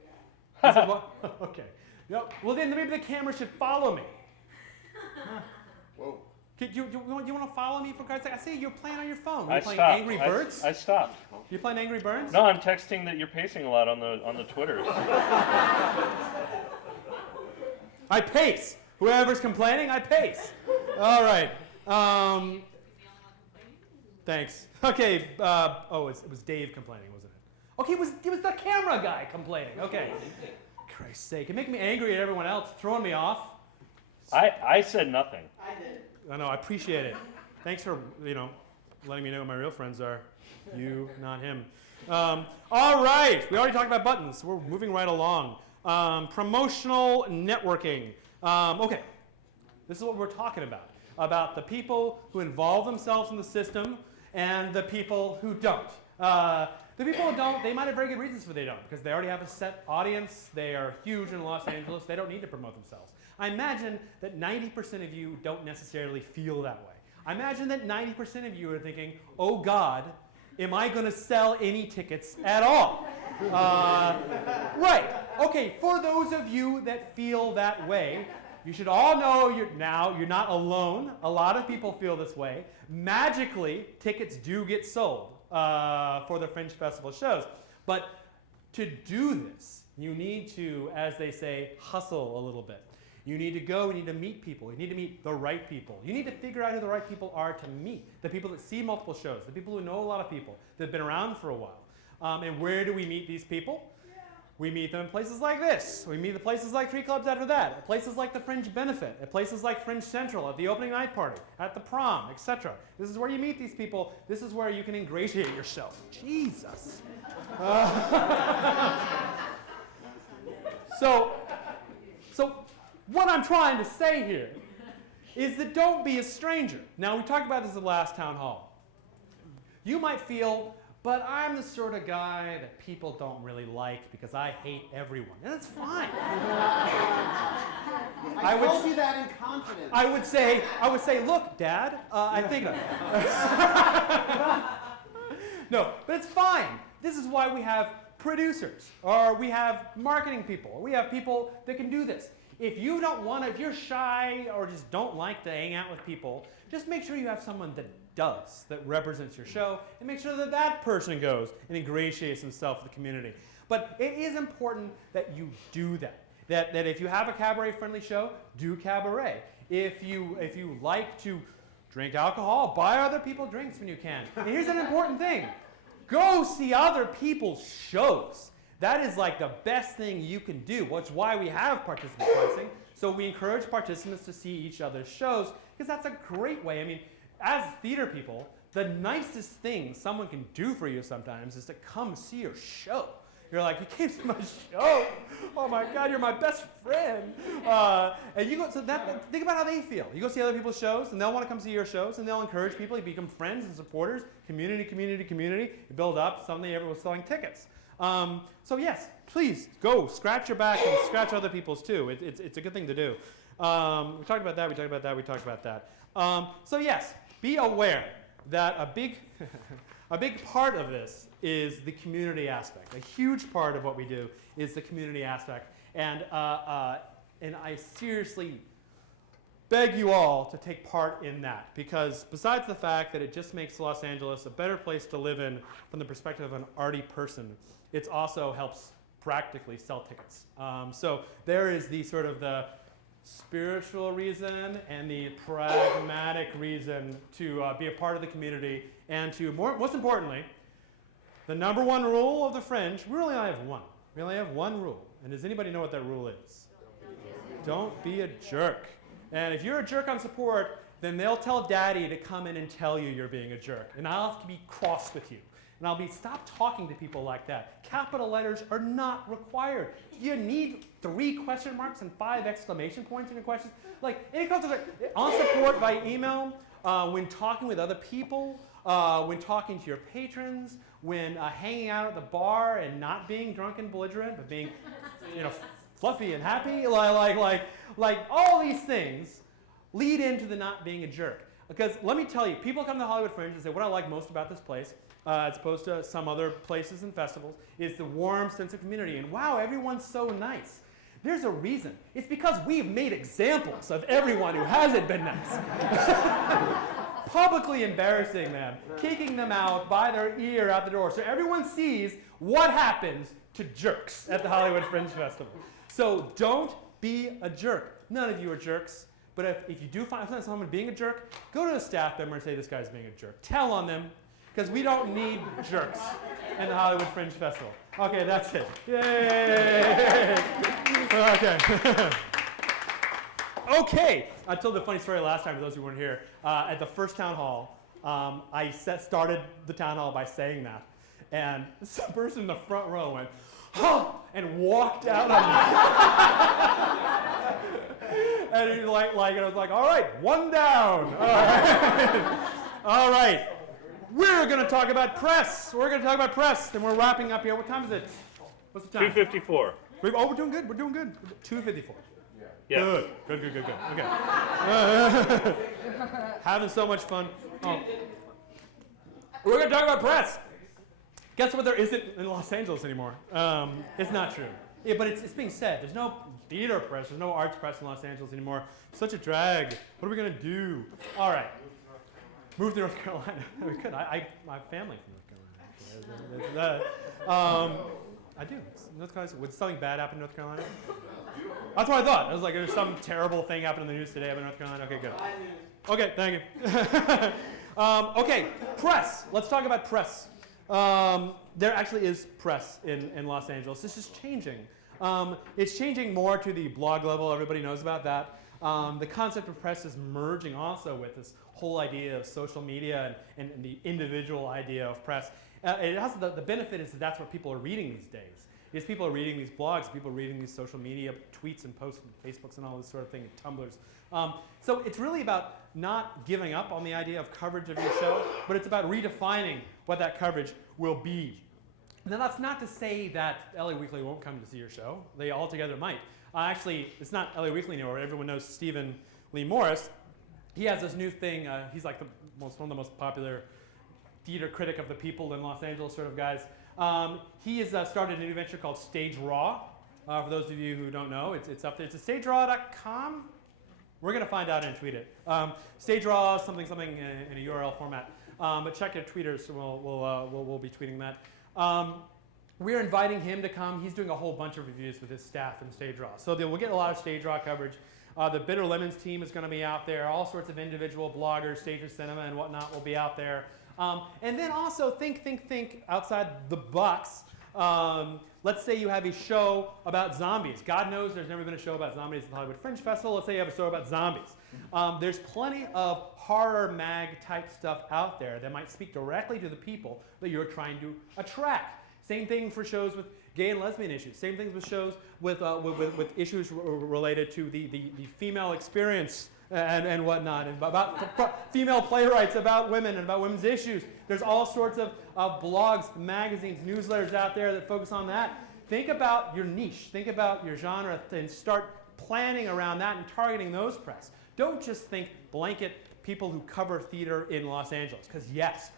camera. Is it what? Okay. No, well, then maybe the camera should follow me. Whoa. You want to follow me for God's sake? I see you're playing on your phone. I You're playing stopped. Angry Birds? I stopped. You're playing Angry Birds? No, I'm texting that you're pacing a lot on the Twitters. I pace. Whoever's complaining, I pace. All right. Thanks. Okay. It was Dave complaining, wasn't it? Okay, it was the camera guy complaining. Okay. Christ's sake, you're making me angry at everyone else, throwing me off. I said nothing. I did. I know, I appreciate it. Thanks for, letting me know who my real friends are. You, not him. All right, we already talked about buttons, so we're moving right along. Promotional networking. Okay, this is what we're talking about the people who involve themselves in the system and the people who don't. The people who don't, they might have very good reasons for they don't, because they already have a set audience, they are huge in Los Angeles, they don't need to promote themselves. I imagine that 90% of you don't necessarily feel that way. I imagine that 90% of you are thinking, oh God, am I going to sell any tickets at all? Right. Okay, for those of you that feel that way, you should all know you're not alone. A lot of people feel this way. Magically, tickets do get sold for the Fringe Festival shows. But to do this, you need to, as they say, hustle a little bit. You need to go, you need to meet people. You need to meet the right people. You need to figure out who the right people are to meet. The people that see multiple shows, the people who know a lot of people, that have been around for a while. And where do we meet these people? We meet them in places like this. We meet the places like 3 Clubs After That, at places like the Fringe Benefit, at places like Fringe Central, at the opening night party, at the prom, etc. This is where you meet these people. This is where you can ingratiate yourself. Jesus. So what I'm trying to say here is that don't be a stranger. Now, we talked about this at the last town hall. You might feel, but I'm the sort of guy that people don't really like because I hate everyone. And that's fine. I told you that in confidence. I would say, look, Dad, I think. No, but it's fine. This is why we have producers, or we have marketing people, or we have people that can do this. If you don't want to, if you're shy or just don't like to hang out with people, just make sure you have someone that does, that represents your show, and make sure that that person goes and ingratiates himself with the community. But it is important that you do that. That if you have a cabaret-friendly show, do cabaret. If you like to drink alcohol, buy other people drinks when you can. And here's an important thing. Go see other people's shows. That is like the best thing you can do, which is why we have participant pricing. So we encourage participants to see each other's shows, because that's a great way. I mean, as theater people, the nicest thing someone can do for you sometimes is to come see your show. You're like, you came to my show? Oh my God, you're my best friend. And you go, think about how they feel. You go see other people's shows, and they'll want to come see your shows, and they'll encourage people. You become friends and supporters, community. You build up. Suddenly everyone's selling tickets. So yes, please go scratch your back and scratch other people's too. It's a good thing to do. We talked about that. So yes, be aware that a big part of this is the community aspect. A huge part of what we do is the community aspect. And I seriously beg you all to take part in that, because besides the fact that it just makes Los Angeles a better place to live in from the perspective of an arty person, it also helps practically sell tickets. So there is the sort of the spiritual reason and the pragmatic reason to be a part of the community, and to, most importantly, the number one rule of the Fringe, we only have one. We only have one rule. And does anybody know what that rule is? Don't be a jerk. And if you're a jerk on support, then they'll tell Daddy to come in and tell you you're being a jerk. And I'll have to be cross with you. And I'll be, stop talking to people like that. Capital letters are not required. You need 3 question marks and 5 exclamation points in your questions. Like, any comes like on support by email, when talking with other people, when talking to your patrons, when hanging out at the bar and not being drunk and belligerent, but being, fluffy and happy, like all these things lead into the not being a jerk. Because let me tell you, people come to Hollywood Fringe and say, what I like most about this place, as opposed to some other places and festivals, is the warm sense of community. And wow, everyone's so nice. There's a reason. It's because we've made examples of everyone who hasn't been nice. Publicly embarrassing them, kicking them out by their ear out the door. So everyone sees what happens to jerks at the Hollywood Fringe Festival. So don't be a jerk. None of you are jerks. But if you do find someone being a jerk, go to a staff member and say, this guy's being a jerk. Tell on them, because we don't need jerks in the Hollywood Fringe Festival. Okay, that's it. Yay! Okay. Okay, I told the funny story last time for those who weren't here. At the first town hall, I started the town hall by saying that. And some person in the front row went, oh, and walked out on me. And he I was like, all right, one down. All right. All right. We're going to talk about press. We're going to talk about press. Then we're wrapping up here. What time is it? What's the time? 2:54. Oh, we're doing good. We're doing good. 2:54. Yes. Good. Okay. Having so much fun. Oh. We're going to talk about press. Guess what there isn't in Los Angeles anymore? It's not true. Yeah, but it's being said. There's no theater press. There's no arts press in Los Angeles anymore. Such a drag. What are we going to do? All right. Move to North Carolina. We could. My family from North Carolina. I do. North Carolina. Would something bad happen in North Carolina? That's what I thought. I was like, there's some terrible thing happened in the news today about North Carolina. Okay, good. Okay, thank you. Okay, press. Let's talk about press. There actually is press in Los Angeles. This is changing. It's changing more to the blog level. Everybody knows about that. The concept of press is merging also with this whole idea of social media and the individual idea of press. It has the benefit is that that's what people are reading these days. Is people are reading these blogs, people are reading these social media tweets and posts and Facebooks and all this sort of thing, and Tumblrs. So it's really about not giving up on the idea of coverage of your show, but it's about redefining what that coverage will be. Now that's not to say that LA Weekly won't come to see your show. They altogether might. Actually, it's not LA Weekly anymore. Everyone knows Stephen Lee Morris. He has this new thing. He's like one of the most popular theater critic of the people in Los Angeles sort of guys. He has started a new venture called Stage Raw. For those of you who don't know, it's up there. It's stageraw.com. We're going to find out and tweet it. Stage Raw, something in a URL format. But check your tweeters. We'll be tweeting that. We're inviting him to come. He's doing a whole bunch of reviews with his staff in Stage Raw. So we'll get a lot of Stage Raw coverage. The Bitter Lemons team is going to be out there. All sorts of individual bloggers, Stage of Cinema and whatnot will be out there. And then also think outside the box. Let's say you have a show about zombies. God knows there's never been a show about zombies at the Hollywood Fringe Festival. Let's say you have a show about zombies. There's plenty of horror mag type stuff out there that might speak directly to the people that you're trying to attract. Same thing for shows with gay and lesbian issues. Same things with shows with issues related to the female experience and whatnot, and about female playwrights, about women and about women's issues. There's all sorts of blogs, magazines, newsletters out there that focus on that. Think about your niche. Think about your genre and start planning around that and targeting those press. Don't just think blanket people who cover theater in Los Angeles, because yes,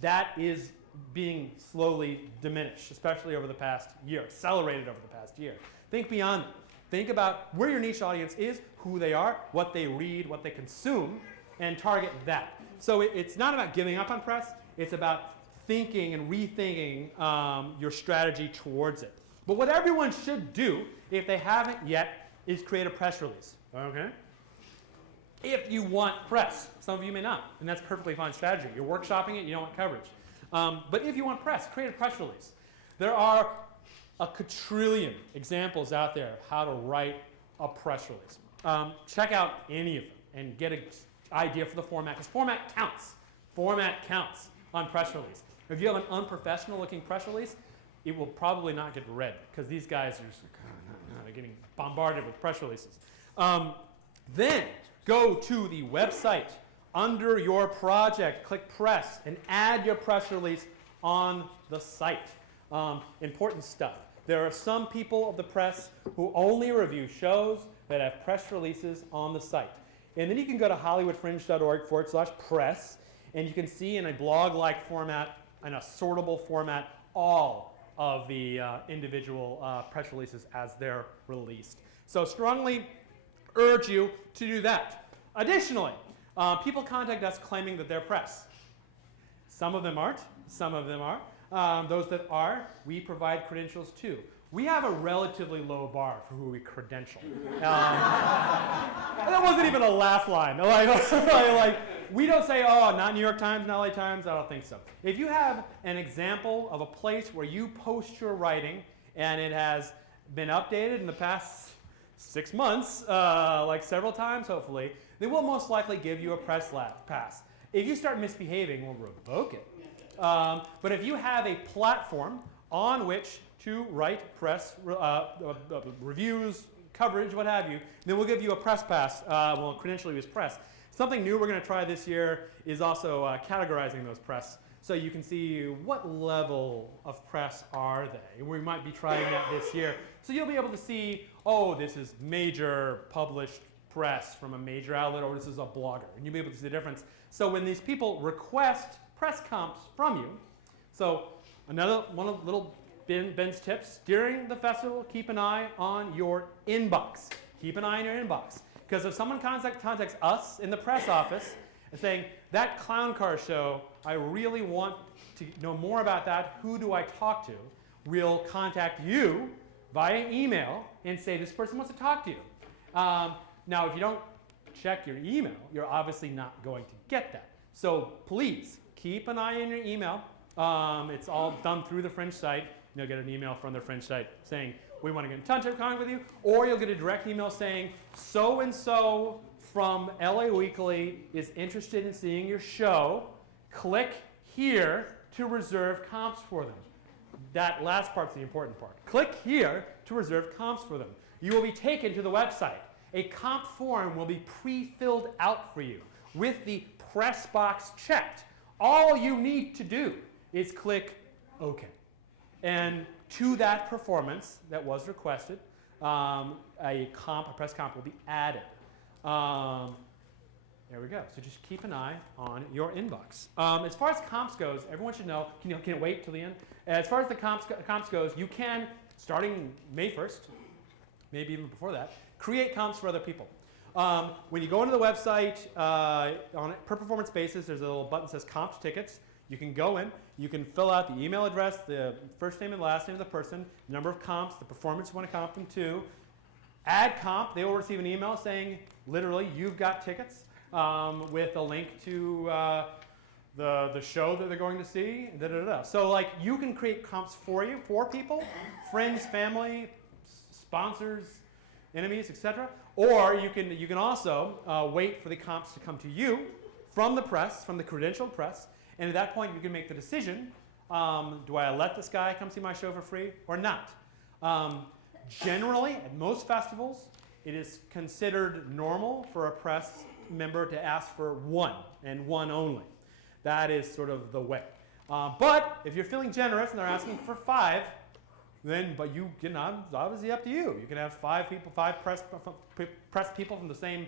that is being slowly diminished, especially over the past year, accelerated over the past year. Think beyond that. Think about where your niche audience is, who they are, what they read, what they consume, and target that. So it's not about giving up on press. It's about thinking and rethinking your strategy towards it. But what everyone should do, if they haven't yet, is create a press release. Okay? If you want press. Some of you may not, and that's a perfectly fine strategy. You're workshopping it, you don't want coverage. But if you want press, create a press release. There are a quadrillion examples out there of how to write a press release. Check out any of them and get an idea for the format, because format counts. Format counts on press release. If you have an unprofessional looking press release, it will probably not get read because these guys are just they're getting bombarded with press releases. Then go to the website. Under your project, click press and add your press release on the site. Important stuff. There are some people of the press who only review shows that have press releases on the site. And then you can go to hollywoodfringe.org/press, and you can see in a blog-like format, in a sortable format, all of the individual press releases as they're released. So strongly urge you to do that. Additionally, people contact us claiming that they're press. Some of them aren't, some of them are. Those that are, we provide credentials too. We have a relatively low bar for who we credential. That wasn't even a laugh line. Like, we don't say, oh, not New York Times, not LA Times. I don't think so. If you have an example of a place where you post your writing and it has been updated in the past 6 months, like several times, hopefully, then we'll most likely give you a press pass. If you start misbehaving, we'll revoke it. But if you have a platform on which to write press reviews, coverage, what have you, then we'll give you a press pass. We'll credential you as press. Something new we're going to try this year is also categorizing those press, so you can see what level of press are they. We might be trying that this year. So you'll be able to see, oh, this is major published press from a major outlet, or this is a blogger. And you'll be able to see the difference. So when these people request press comps from you, so another one of little Ben's tips, during the festival, keep an eye on your inbox. Keep an eye on your inbox. Because if someone contacts us in the press office and saying, that clown car show, I really want to know more about that, who do I talk to? We'll contact you via email and say, this person wants to talk to you. Now, if you don't check your email, you're obviously not going to get that. So please, keep an eye on your email. It's all done through the Fringe site. You'll get an email from the Fringe site saying, we want to get in touch with you. Or you'll get a direct email saying, so-and-so from LA Weekly is interested in seeing your show. Click here to reserve comps for them. That last part's the important part. Click here to reserve comps for them. You will be taken to the website. A comp form will be pre-filled out for you with the press box checked. All you need to do is click OK. And to that performance that was requested, a press comp will be added. There we go. So just keep an eye on your inbox. As far as comps goes, everyone should know, can you wait till the end? As far as the comps goes, you can, starting May 1st, maybe even before that, create comps for other people. When you go into the website, on a per performance basis, there's a little button that says comps tickets. You can go in, you can fill out the email address, the first name and last name of the person, number of comps, the performance you want to comp them to. Add comp, they will receive an email saying, literally, you've got tickets with a link to the show that they're going to see. So like you can create comps for people, friends, family, sponsors, enemies, etc. Or you can also wait for the comps to come to you from the press, from the credentialed press, and at that point you can make the decision, do I let this guy come see my show for free or not? Generally, at most festivals, it is considered normal for a press member to ask for one and one only. That is sort of the way. But if you're feeling generous and they're asking for 5, then, but you can, it's obviously up to you. You can have 5 people, 5 press people from the same,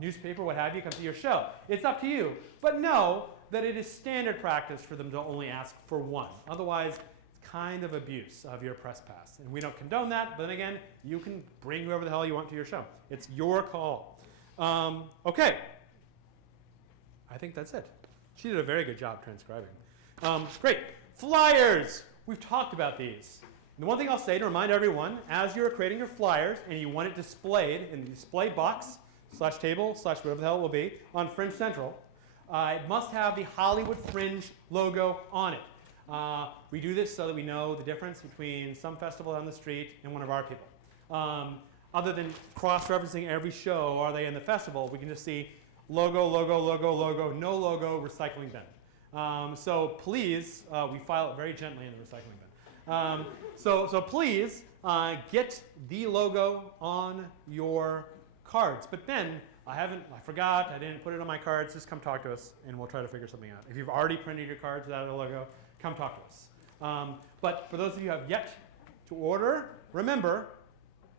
newspaper, what have you, come to your show. It's up to you. But know that it is standard practice for them to only ask for 1. Otherwise, it's kind of abuse of your press pass. And we don't condone that, but then again, you can bring whoever the hell you want to your show. It's your call. Okay. I think that's it. She did a very good job transcribing. Great. Flyers. We've talked about these. And the one thing I'll say to remind everyone, as you're creating your flyers and you want it displayed in the display box, /table, whatever the hell it will be, on Fringe Central, it must have the Hollywood Fringe logo on it. We do this so that we know the difference between some festival on the street and one of our people. Other than cross-referencing every show, are they in the festival, we can just see logo, logo, logo, logo, no logo, recycling bin. So please, we file it very gently in the recycling bin. So please get the logo on your cards. But then I forgot, I didn't put it on my cards. Just come talk to us and we'll try to figure something out. If you've already printed your cards without a logo, come talk to us. But for those of you who have yet to order, remember,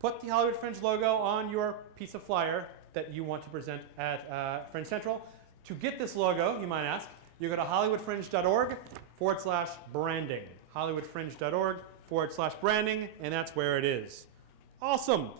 put the Hollywood Fringe logo on your piece of flyer that you want to present at Fringe Central. To get this logo, you might ask, you go to hollywoodfringe.org/branding. hollywoodfringe.org/branding, and that's where it is. Awesome.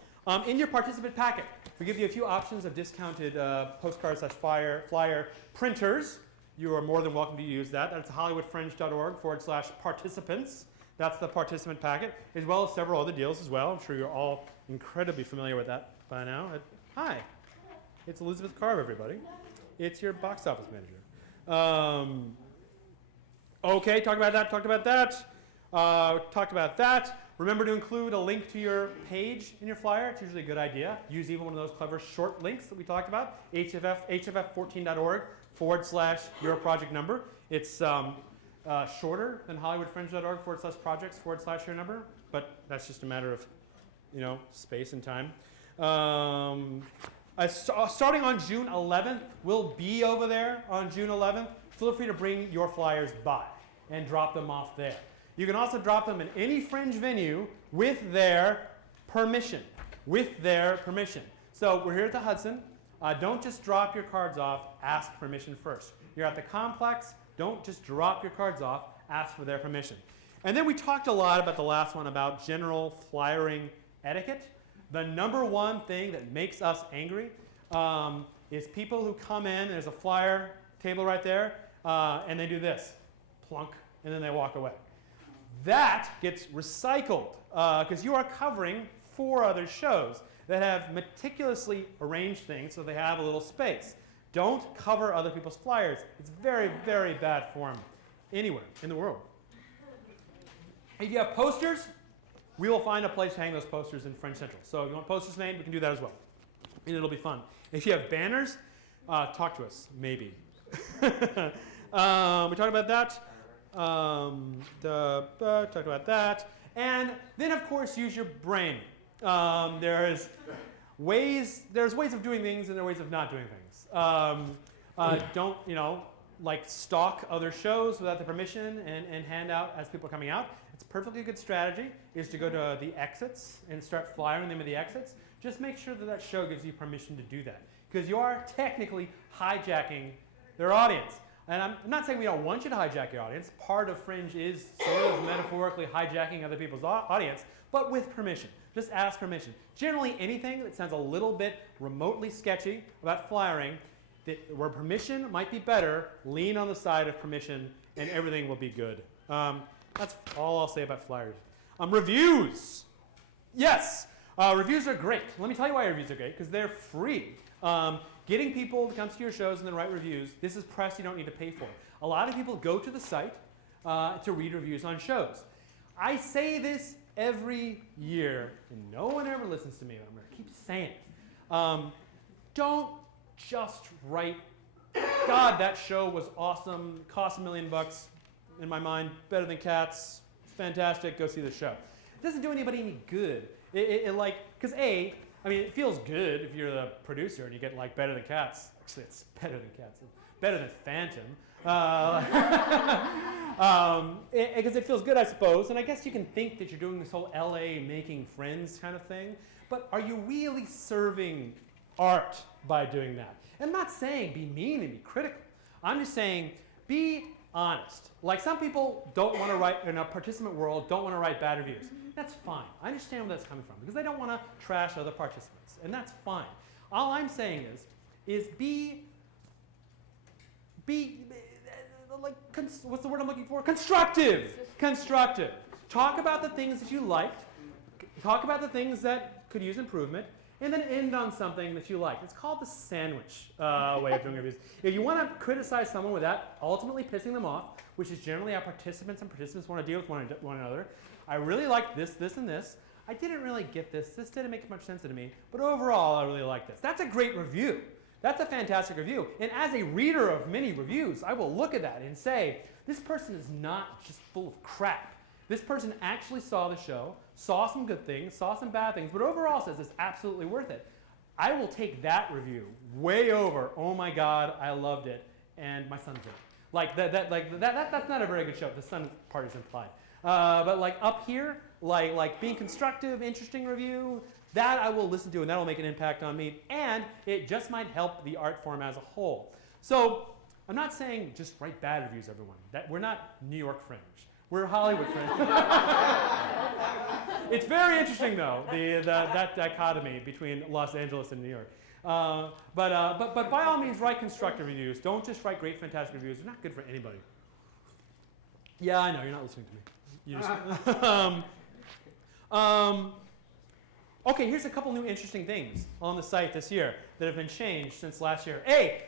In your participant packet, we give you a few options of discounted postcard/flyer printers. You are more than welcome to use that. That's hollywoodfringe.org/participants. That's the participant packet, as well as several other deals as well. I'm sure you're all incredibly familiar with that by now. Hi, it's Elizabeth Carve, everybody. It's your box office manager. Okay, talked about that. Remember to include a link to your page in your flyer. It's usually a good idea. Use even one of those clever short links that we talked about. hff14.org/your project number. It's shorter than hollywoodfringe.org/projects/your number, but that's just a matter of, space and time. Starting on June 11th, we'll be over there on June 11th. Feel free to bring your flyers by and drop them off there. You can also drop them in any Fringe venue with their permission. So we're here at the Hudson. Don't just drop your cards off. Ask permission first. You're at the complex. Don't just drop your cards off. Ask for their permission. And then we talked a lot about the last one about general flyering etiquette. The number one thing that makes us angry is people who come in, there's a flyer table right there, and they do this, plunk, and then they walk away. That gets recycled because you are covering 4 other shows that have meticulously arranged things so they have a little space. Don't cover other people's flyers. It's very, very bad form anywhere in the world. If you have posters, we will find a place to hang those posters in Fringe Central. So if you want posters made, we can do that as well. And it'll be fun. If you have banners, talk to us, maybe. We talked about that. Talked about that. And then, of course, use your brain. There's ways of doing things and there are ways of not doing things. Don't, stalk other shows without the permission and hand out as people are coming out. It's a perfectly good strategy is to go to the exits and start flyering them at the exits. Just make sure that show gives you permission to do that because you are technically hijacking their audience. And I'm not saying we don't want you to hijack your audience. Part of Fringe is sort of metaphorically hijacking other people's audience, but with permission. Just ask permission. Generally, anything that sounds a little bit remotely sketchy about flyering, where permission might be better, lean on the side of permission, and everything will be good. That's all I'll say about flyers. Reviews. Yes, reviews are great. Let me tell you why reviews are great, because they're free. Getting people to come to your shows and then write reviews, this is press you don't need to pay for. A lot of people go to the site to read reviews on shows. I say this every year, and no one ever listens to me. I'm going to keep saying it. Don't just write, God, that show was awesome, cost $1 million, in my mind, better than Cats, fantastic, go see the show. It doesn't do anybody any good. Because it feels good if you're the producer and you get better than Cats. Actually, it's better than Cats. It's better than Phantom. Because it feels good, I suppose. And I guess you can think that you're doing this whole LA making friends kind of thing. But are you really serving art by doing that? And I'm not saying be mean and be critical. I'm just saying be honest. Some people don't want to write, in a participant world, don't want to write bad reviews. That's fine. I understand where that's coming from because they don't want to trash other participants, and that's fine. All I'm saying is what's the word I'm looking for? Constructive. Talk about the things that you liked. Talk about the things that could use improvement, and then end on something that you like. It's called the sandwich way of doing reviews. If you want to criticize someone without ultimately pissing them off, which is generally how participants want to deal with one another, I really like this, and this. I didn't really get this. This didn't make much sense to me. But overall, I really like this. That's a great review. That's a fantastic review. And as a reader of many reviews, I will look at that and say, this person is not just full of crap. This person actually saw the show, saw some good things, saw some bad things, but overall says it's absolutely worth it. I will take that review way over, oh my God, I loved it, and my son's in it. That's not a very good show. The son part is implied. But like up here, like being constructive, interesting review, that I will listen to, and that will make an impact on me, and it just might help the art form as a whole. So I'm not saying just write bad reviews, everyone. We're not New York Fringe. We're Hollywood Fringe. It's very interesting, though, that dichotomy between Los Angeles and New York. But by all means, write constructive reviews. Don't just write great, fantastic reviews. They're not good for anybody. Yeah, I know. You're not listening to me. You just okay, here's a couple new interesting things on the site this year that have been changed since last year. A,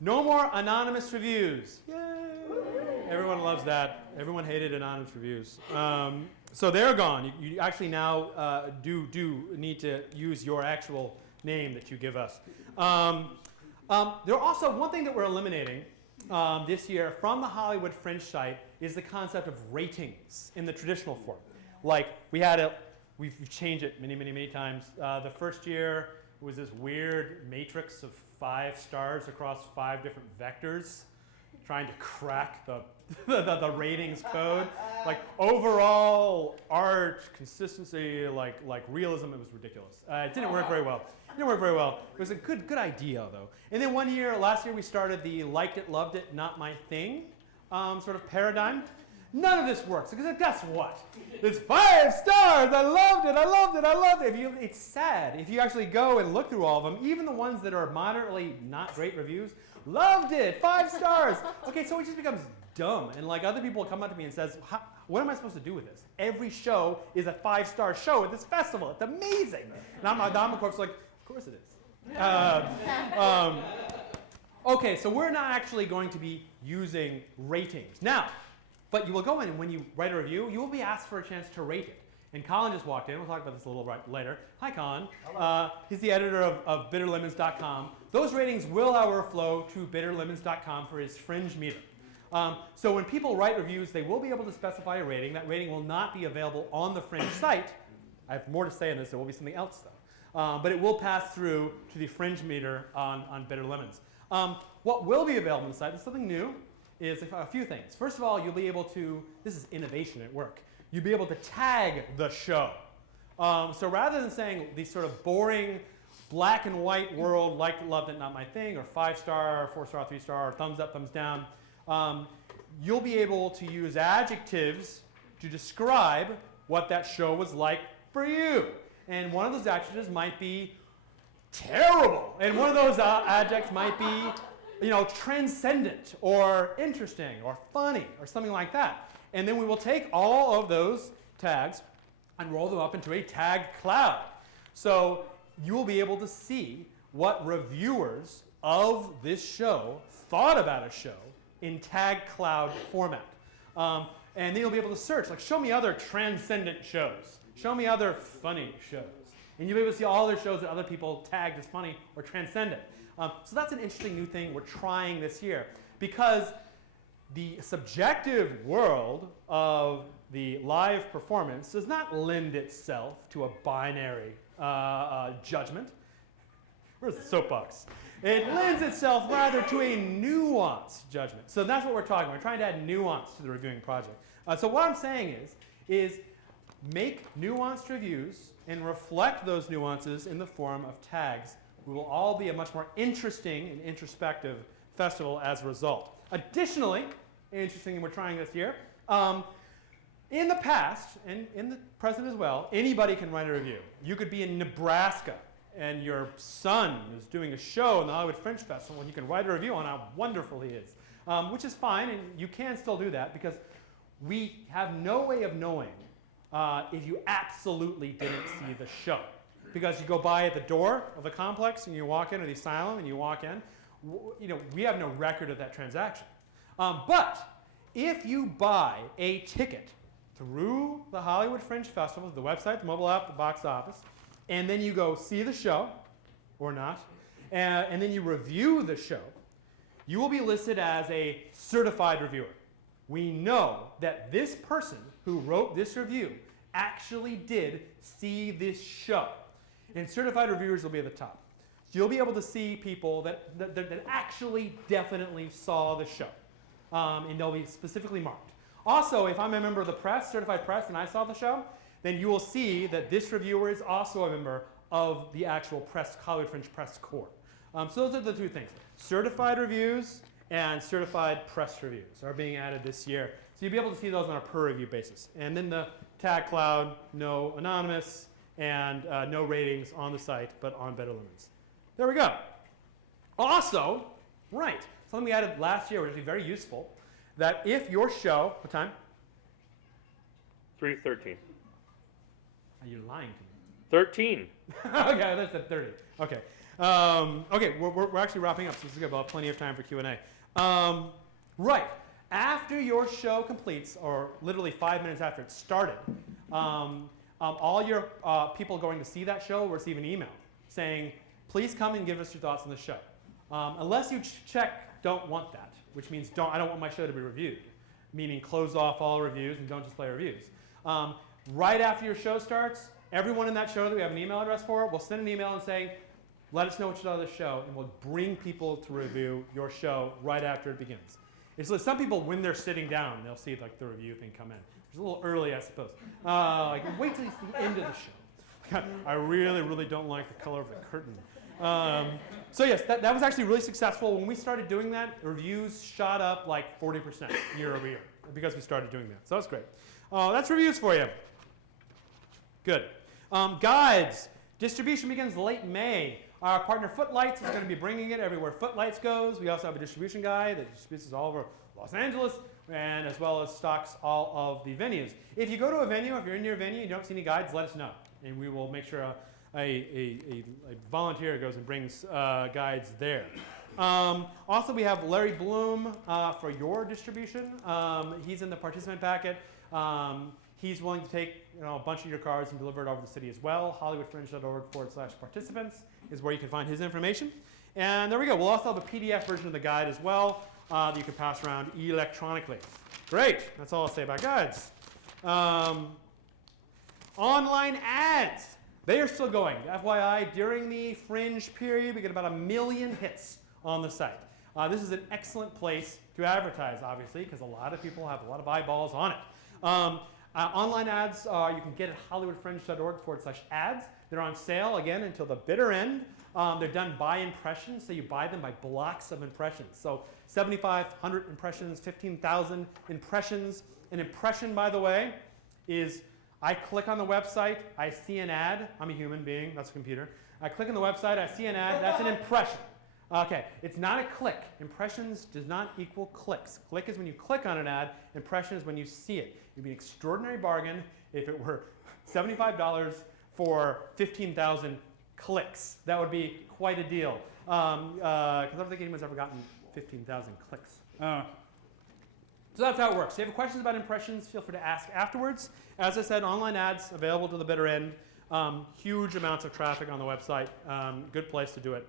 no more anonymous reviews. Yay! Everyone loves that. Everyone hated anonymous reviews. So they're gone. You actually now do need to use your actual name that you give us. There also, one thing that we're eliminating this year from the Hollywood Fringe site is the concept of ratings in the traditional form. Like, we've changed it many times. The first year was this weird matrix of 5 stars across 5 different vectors, trying to crack the ratings code. Like overall art, consistency, like realism, it was ridiculous. It didn't work very well. It was a good idea, though. And then last year we started the liked it, loved it, not my thing sort of paradigm. None of this works, because guess what? It's 5 stars, I loved it. It's sad. If you actually go and look through all of them, even the ones that are moderately not great reviews, loved it, 5 stars. Okay, so it just becomes dumb. And like other people come up to me and says, what am I supposed to do with this? Every show is a 5-star show at this festival. It's amazing. And I'm of course like, of course it is. Okay, so we're not actually going to be using ratings. Now, but you will go in, and when you write a review, you will be asked for a chance to rate it. And Colin just walked in. We'll talk about this a little later. Hi, Colin. He's the editor of bitterlemons.com. Those ratings will, however, flow to bitterlemons.com for his Fringe meter. So when people write reviews, they will be able to specify a rating. That rating will not be available on the Fringe site. I have more to say on this. There will be something else, though. But it will pass through to the Fringe meter on Bitter Lemons. What will be available on the site is something new, is a few things. First of all, you'll be able to, this is innovation at work, you'll be able to tag the show. So rather than saying these sort of boring black and white world, liked, loved it, not my thing, or 5-star, 4-star, 3-star, or thumbs up, thumbs down, you'll be able to use adjectives to describe what that show was like for you. And one of those adjectives might be terrible. And one of those adjectives might be, transcendent or interesting or funny or something like that. And then we will take all of those tags and roll them up into a tag cloud. So you will be able to see what reviewers of this show thought about a show in tag cloud format. And then you'll be able to search, like, show me other transcendent shows. Show me other funny shows. And you'll be able to see all other shows that other people tagged as funny or transcendent. So that's an interesting new thing we're trying this year, because the subjective world of the live performance does not lend itself to a binary judgment. Where's the soapbox? It lends itself rather to a nuanced judgment. So that's what we're talking about. We're trying to add nuance to the reviewing project. So what I'm saying is make nuanced reviews and reflect those nuances in the form of tags. We will all be a much more interesting and introspective festival as a result. Additionally, interesting thing we're trying this year, in the past, and in the present as well, anybody can write a review. You could be in Nebraska, and your son is doing a show in the Hollywood Fringe Festival, and you can write a review on how wonderful he is, which is fine, and you can still do that, because we have no way of knowing if you absolutely didn't see the show. Because you go by at the door of the complex, and you walk in, or the asylum, and you walk in, we have no record of that transaction. But if you buy a ticket through the Hollywood Fringe Festival, the website, the mobile app, the box office, and then you go see the show, or not, and then you review the show, you will be listed as a certified reviewer. We know that this person who wrote this review actually did see this show. And certified reviewers will be at the top. So you'll be able to see people that actually definitely saw the show. And they'll be specifically marked. Also, if I'm a member of the press, certified press, and I saw the show, then you will see that this reviewer is also a member of the actual press, Hollywood Fringe Press Corps. So those are the two things. Certified reviews and certified press reviews are being added this year. So you'll be able to see those on a per review basis. And then the tag cloud, no anonymous, and no ratings on the site, but on better limits. There we go. Also, right, something we added last year, which is very useful, that if your show, what time? 3:13. Are you lying to me? 13. Okay, that's at 30. Okay. Okay, we're actually wrapping up, so this is good. We'll have plenty of time for Q&A. Right. After your show completes, or literally 5 minutes after it started, all your people going to see that show will receive an email saying, please come and give us your thoughts on the show. Unless you check don't want that, which means I don't want my show to be reviewed, meaning close off all reviews and don't display reviews. Right after your show starts, everyone in that show that we have an email address for will send an email and say, let us know what you thought of the show, and we'll bring people to review your show right after it begins. It's like some people, when they're sitting down, they'll see like the review thing come in. It's a little early, I suppose. Wait till it's the end of the show. I really, really don't like the color of the curtain. So yes, that was actually really successful. When we started doing that, reviews shot up like 40% year over year because we started doing that. So that's great. That's reviews for you. Good. Guides. Distribution begins late May. Our partner Footlights is going to be bringing it everywhere Footlights goes. We also have a distribution guide that distributes all over Los Angeles, and as well as stocks all of the venues. If you go to a venue, if you're in your venue and you don't see any guides, let us know, and we will make sure a volunteer goes and brings guides there. Also, we have Larry Bloom for your distribution. He's in the participant packet. He's willing to take a bunch of your cards and deliver it over the city as well. HollywoodFringe.org/participants is where you can find his information. And there we go. We'll also have a PDF version of the guide as well that you can pass around electronically. Great. That's all I'll say about guides. Online ads. They are still going. FYI, during the Fringe period, we get about 1 million hits on the site. This is an excellent place to advertise, obviously, because a lot of people have a lot of eyeballs on it. Online ads, you can get at HollywoodFringe.org/ads. They're on sale, again, until the bitter end. They're done by impressions, so you buy them by blocks of impressions. So 7,500 impressions, 15,000 impressions. An impression, by the way, is I click on the website, I see an ad. I'm a human being, that's a computer. I click on the website, I see an ad, that's an impression. Okay, it's not a click. Impressions does not equal clicks. Click is when you click on an ad. Impression is when you see it. It would be an extraordinary bargain if it were $75 for 15,000 clicks. That would be quite a deal. Because I don't think anyone's ever gotten 15,000 clicks. So that's how it works. If you have questions about impressions, feel free to ask afterwards. As I said, online ads available to the bitter end. Huge amounts of traffic on the website. Good place to do it.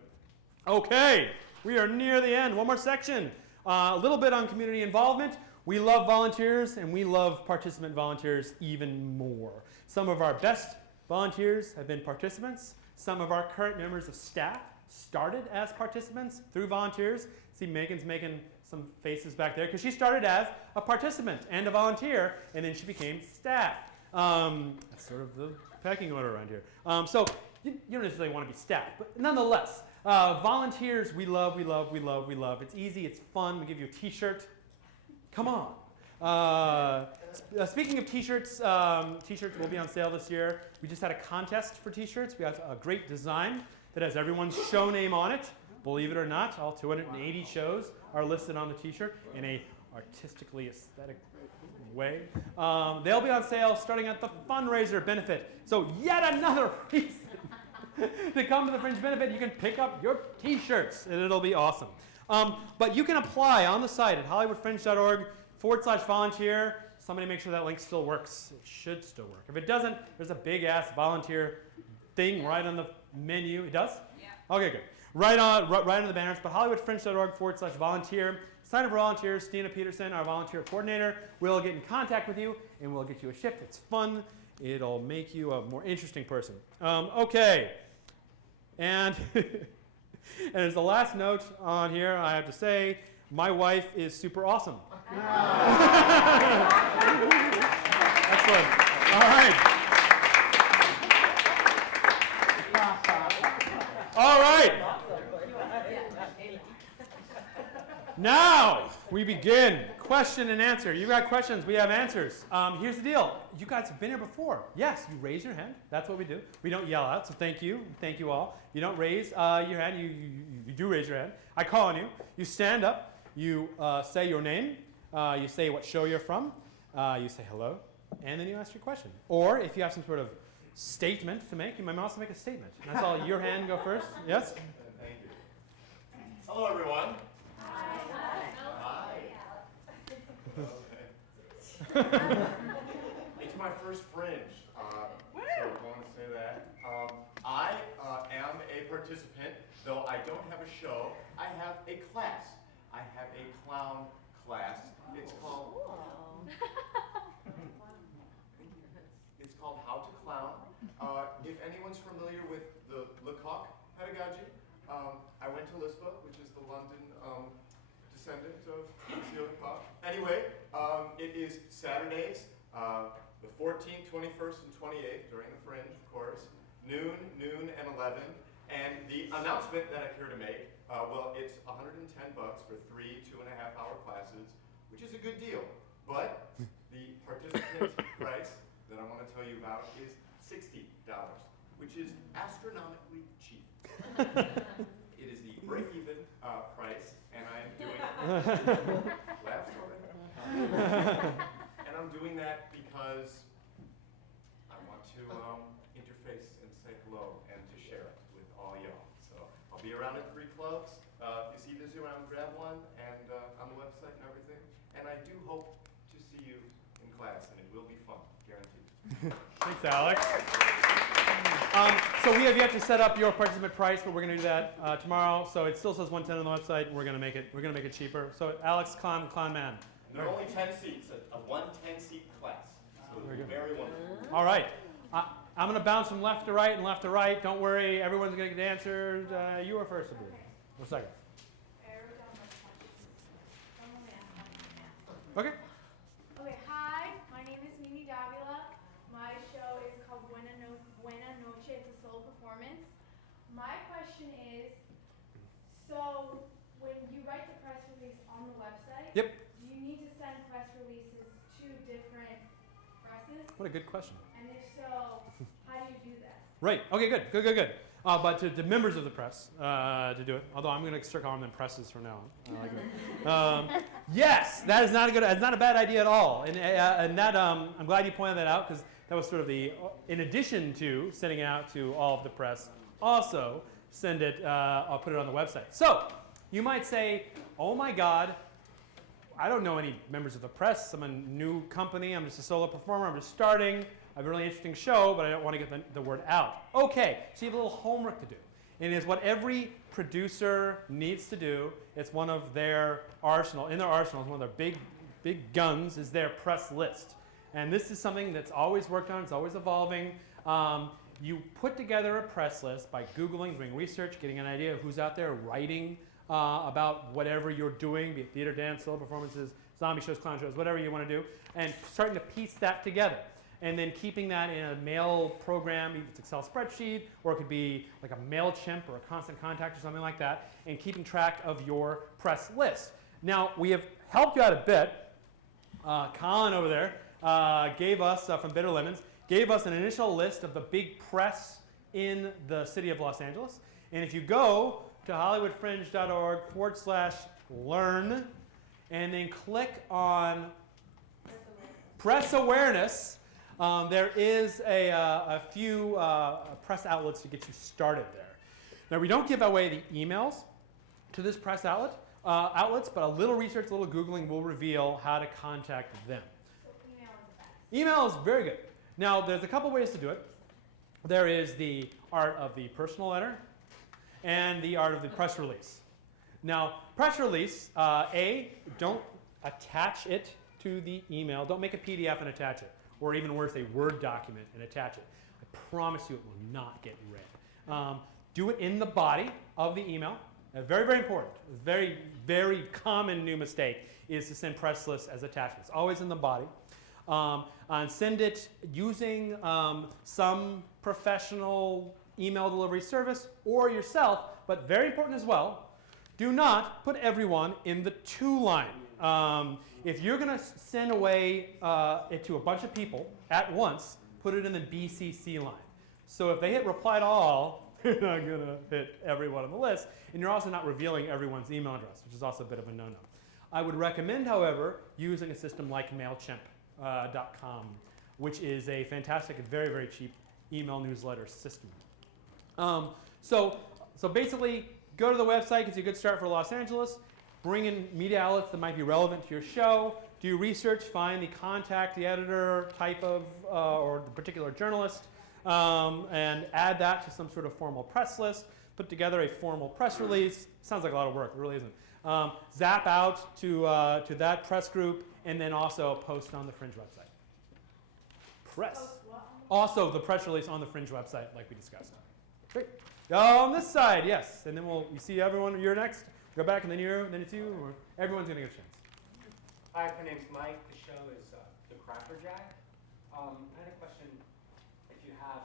Okay, we are near the end. One more section. A little bit on community involvement. We love volunteers, and we love participant volunteers even more. Some of our best volunteers have been participants. Some of our current members of staff started as participants through volunteers. See, Megan's making some faces back there because she started as a participant and a volunteer, and then she became staff. That's sort of the pecking order around here. So you don't necessarily want to be staff, but nonetheless, volunteers we love, we love, we love, we love. It's easy, it's fun. We give you a t-shirt. Come on. Speaking of t-shirts, t-shirts will be on sale this year. We just had a contest for t-shirts. We have a great design that has everyone's show name on it. Believe it or not, all 280 shows are listed on the t-shirt in a artistically aesthetic way. They'll be on sale starting at the fundraiser benefit. So yet another reason to come to the Fringe benefit. You can pick up your t-shirts and it'll be awesome. But you can apply on the site at HollywoodFringe.org/volunteer. Somebody make sure that link still works. It should still work. If it doesn't, there's a big ass volunteer thing right on the menu. It does? Yeah. Okay, good. right on the banners, but hollywoodfringe.org/volunteer. Sign up for volunteers. Stina Peterson, our volunteer coordinator, will get in contact with you, and we'll get you a shift. It's fun. It'll make you a more interesting person. Okay. And, and as the last note on here, I have to say, my wife is super awesome. Excellent. All right. All right. Now we begin. Question and answer. You got questions. We have answers. Here's the deal. You guys have been here before. Yes, you raise your hand. That's what we do. We don't yell out, so thank you. Thank you all. You don't raise your hand. You do raise your hand. I call on you. You stand up. You say your name. You say what show you're from. You say hello. And then you ask your question. Or if you have some sort of statement to make, you might also make a statement. That's all. Your hand go first. Yes? Thank you. Hello, everyone. Hi. It's my first Fringe, so I want to say that. I am a participant, though I don't have a show. I have a class. I have a clown class. It's called How to Clown. If anyone's familiar with the Lecoq pedagogy, I went to LISPA, which is the London descendant of Monsieur Lecoq. Anyway, it is Saturdays, the 14th, 21st, and 28th during the Fringe, of course, noon, and 11. And the announcement that I'm here to make, well, it's $110 for 3 2.5-hour classes, which is a good deal. But the participant price that I want to tell you about is $60, which is astronomically cheap. It is the break-even price, and I'm doing laughs already. And I'm doing that because I want to interface and say hello and to share it with all y'all. So I'll be around at 3 clubs. If you see this around, grab one, and on the website and everything. And I do hope to see you in class, and it will be fun, guaranteed. Thanks, Alex. So we have yet to set up your participant price, but we're going to do that tomorrow. So it still says 110 on the website. We're going to make it cheaper. So Alex, clown man. There are only 10 seats, a 110-seat class. So very wonderful. All right. I'm going to bounce from left to right and left to right. Don't worry. Everyone's going to get answered. You are first, I believe. One second. Okay. Okay, hi, my name is Mimi Davila. My show is called Buena Noche. It's a solo performance. My question is, so when you write the press release on the website, Yep. do you need to send press releases to different presses? What a good question. And if so, how do you do that? Right. Okay, good. But to members of the press to do it, although I'm going to start calling them presses from now on. Yes, that is not that's not a bad idea at all. And that I'm glad you pointed that out because that was sort of the, in addition to sending it out to all of the press, also send it, I'll put it on the website. So you might say, oh my God, I don't know any members of the press. I'm a new company. I'm just a solo performer. I'm just starting. I have a really interesting show, but I don't want to get the word out. Okay, so you have a little homework to do. And it's what every producer needs to do. It's one of their arsenal. In their arsenal, it's one of their big guns is their press list. And this is something that's always worked on. It's always evolving. You put together a press list by Googling, doing research, getting an idea of who's out there writing about whatever you're doing, be it theater, dance, solo performances, zombie shows, clown shows, whatever you want to do, and starting to piece that together. And then keeping that in a mail program, either it's Excel spreadsheet, or it could be like a MailChimp or a Constant Contact or something like that, and keeping track of your press list. Now, we have helped you out a bit. Colin over there gave us, from Bitter Lemons, gave us an initial list of the big press in the city of Los Angeles. And if you go to hollywoodfringe.org/learn, and then click on press awareness, there is a few press outlets to get you started there. Now, we don't give away the emails to this press outlets, but a little research, a little Googling will reveal how to contact them. So email is the best. Email is very good. Now, there's a couple ways to do it. There is the art of the personal letter, and the art of the press release. Now, press release, don't attach it to the email. Don't make a PDF and attach it, or even worse, a Word document and attach it. I promise you it will not get read. Do it in the body of the email. Very, very important. Very, very common new mistake is to send press lists as attachments. Always in the body. And send it using some professional email delivery service or yourself, but very important as well, do not put everyone in the to line. If you're going to send away it to a bunch of people at once, put it in the BCC line. So if they hit reply to all, you're not going to hit everyone on the list, and you're also not revealing everyone's email address, which is also a bit of a no-no. I would recommend, however, using a system like MailChimp.com, which is a fantastic and very, very cheap email newsletter system. So basically, go to the website, gets you a good start for Los Angeles, bring in media outlets that might be relevant to your show, do research, find the contact, the editor type of, or the particular journalist, and add that to some sort of formal press list, put together a formal press release. Sounds like a lot of work, it really isn't. Zap out to that press group, and then also post on the Fringe website. Also, the press release on the Fringe website, like we discussed. Great. On this side, yes. And then you see everyone, you're next. Go back, and then it's you, or everyone's going to get a chance. Hi, my name's Mike. The show is The Cracker Jack. I had a question. If you have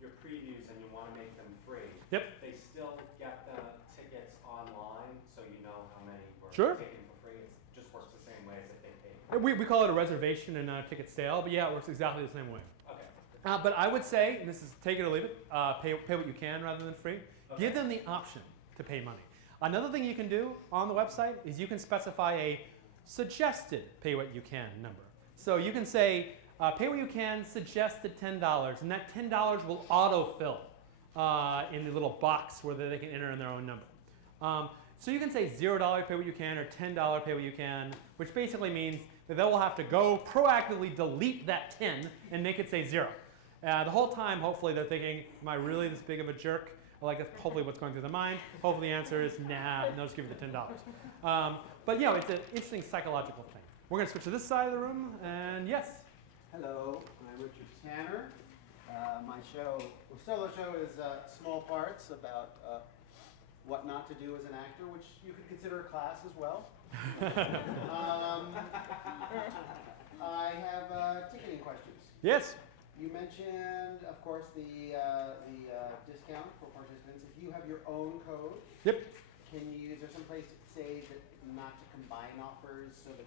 your previews and you want to make them free, Yep. they still get the tickets online, so you know how many were Sure. taken for free. It just works the same way as if they paid. We call it a reservation and not a ticket sale, but yeah, it works exactly the same way. Okay. But I would say, and this is take it or leave it, pay what you can rather than free. Okay. Give them the option to pay money. Another thing you can do on the website is you can specify a suggested pay what you can number. So you can say, pay what you can, suggested $10, and that $10 will autofill in the little box where they can enter in their own number. So you can say $0 pay what you can or $10 pay what you can, which basically means that they will have to go proactively delete that 10 and make it say 0. The whole time, hopefully, they're thinking, am I really this big of a jerk? Like, that's hopefully what's going through their mind. Hopefully the answer is, nah, and they'll just give you the $10. But, you know, it's an interesting psychological thing. We're going to switch to this side of the room, and yes? Hello, I'm Richard Tanner. My solo show is Small Parts, about what not to do as an actor, which you could consider a class as well. I have ticketing questions. Yes. You mentioned, of course, the discount for participants. If you have your own code, Yep. is there some place to say that not to combine offers so that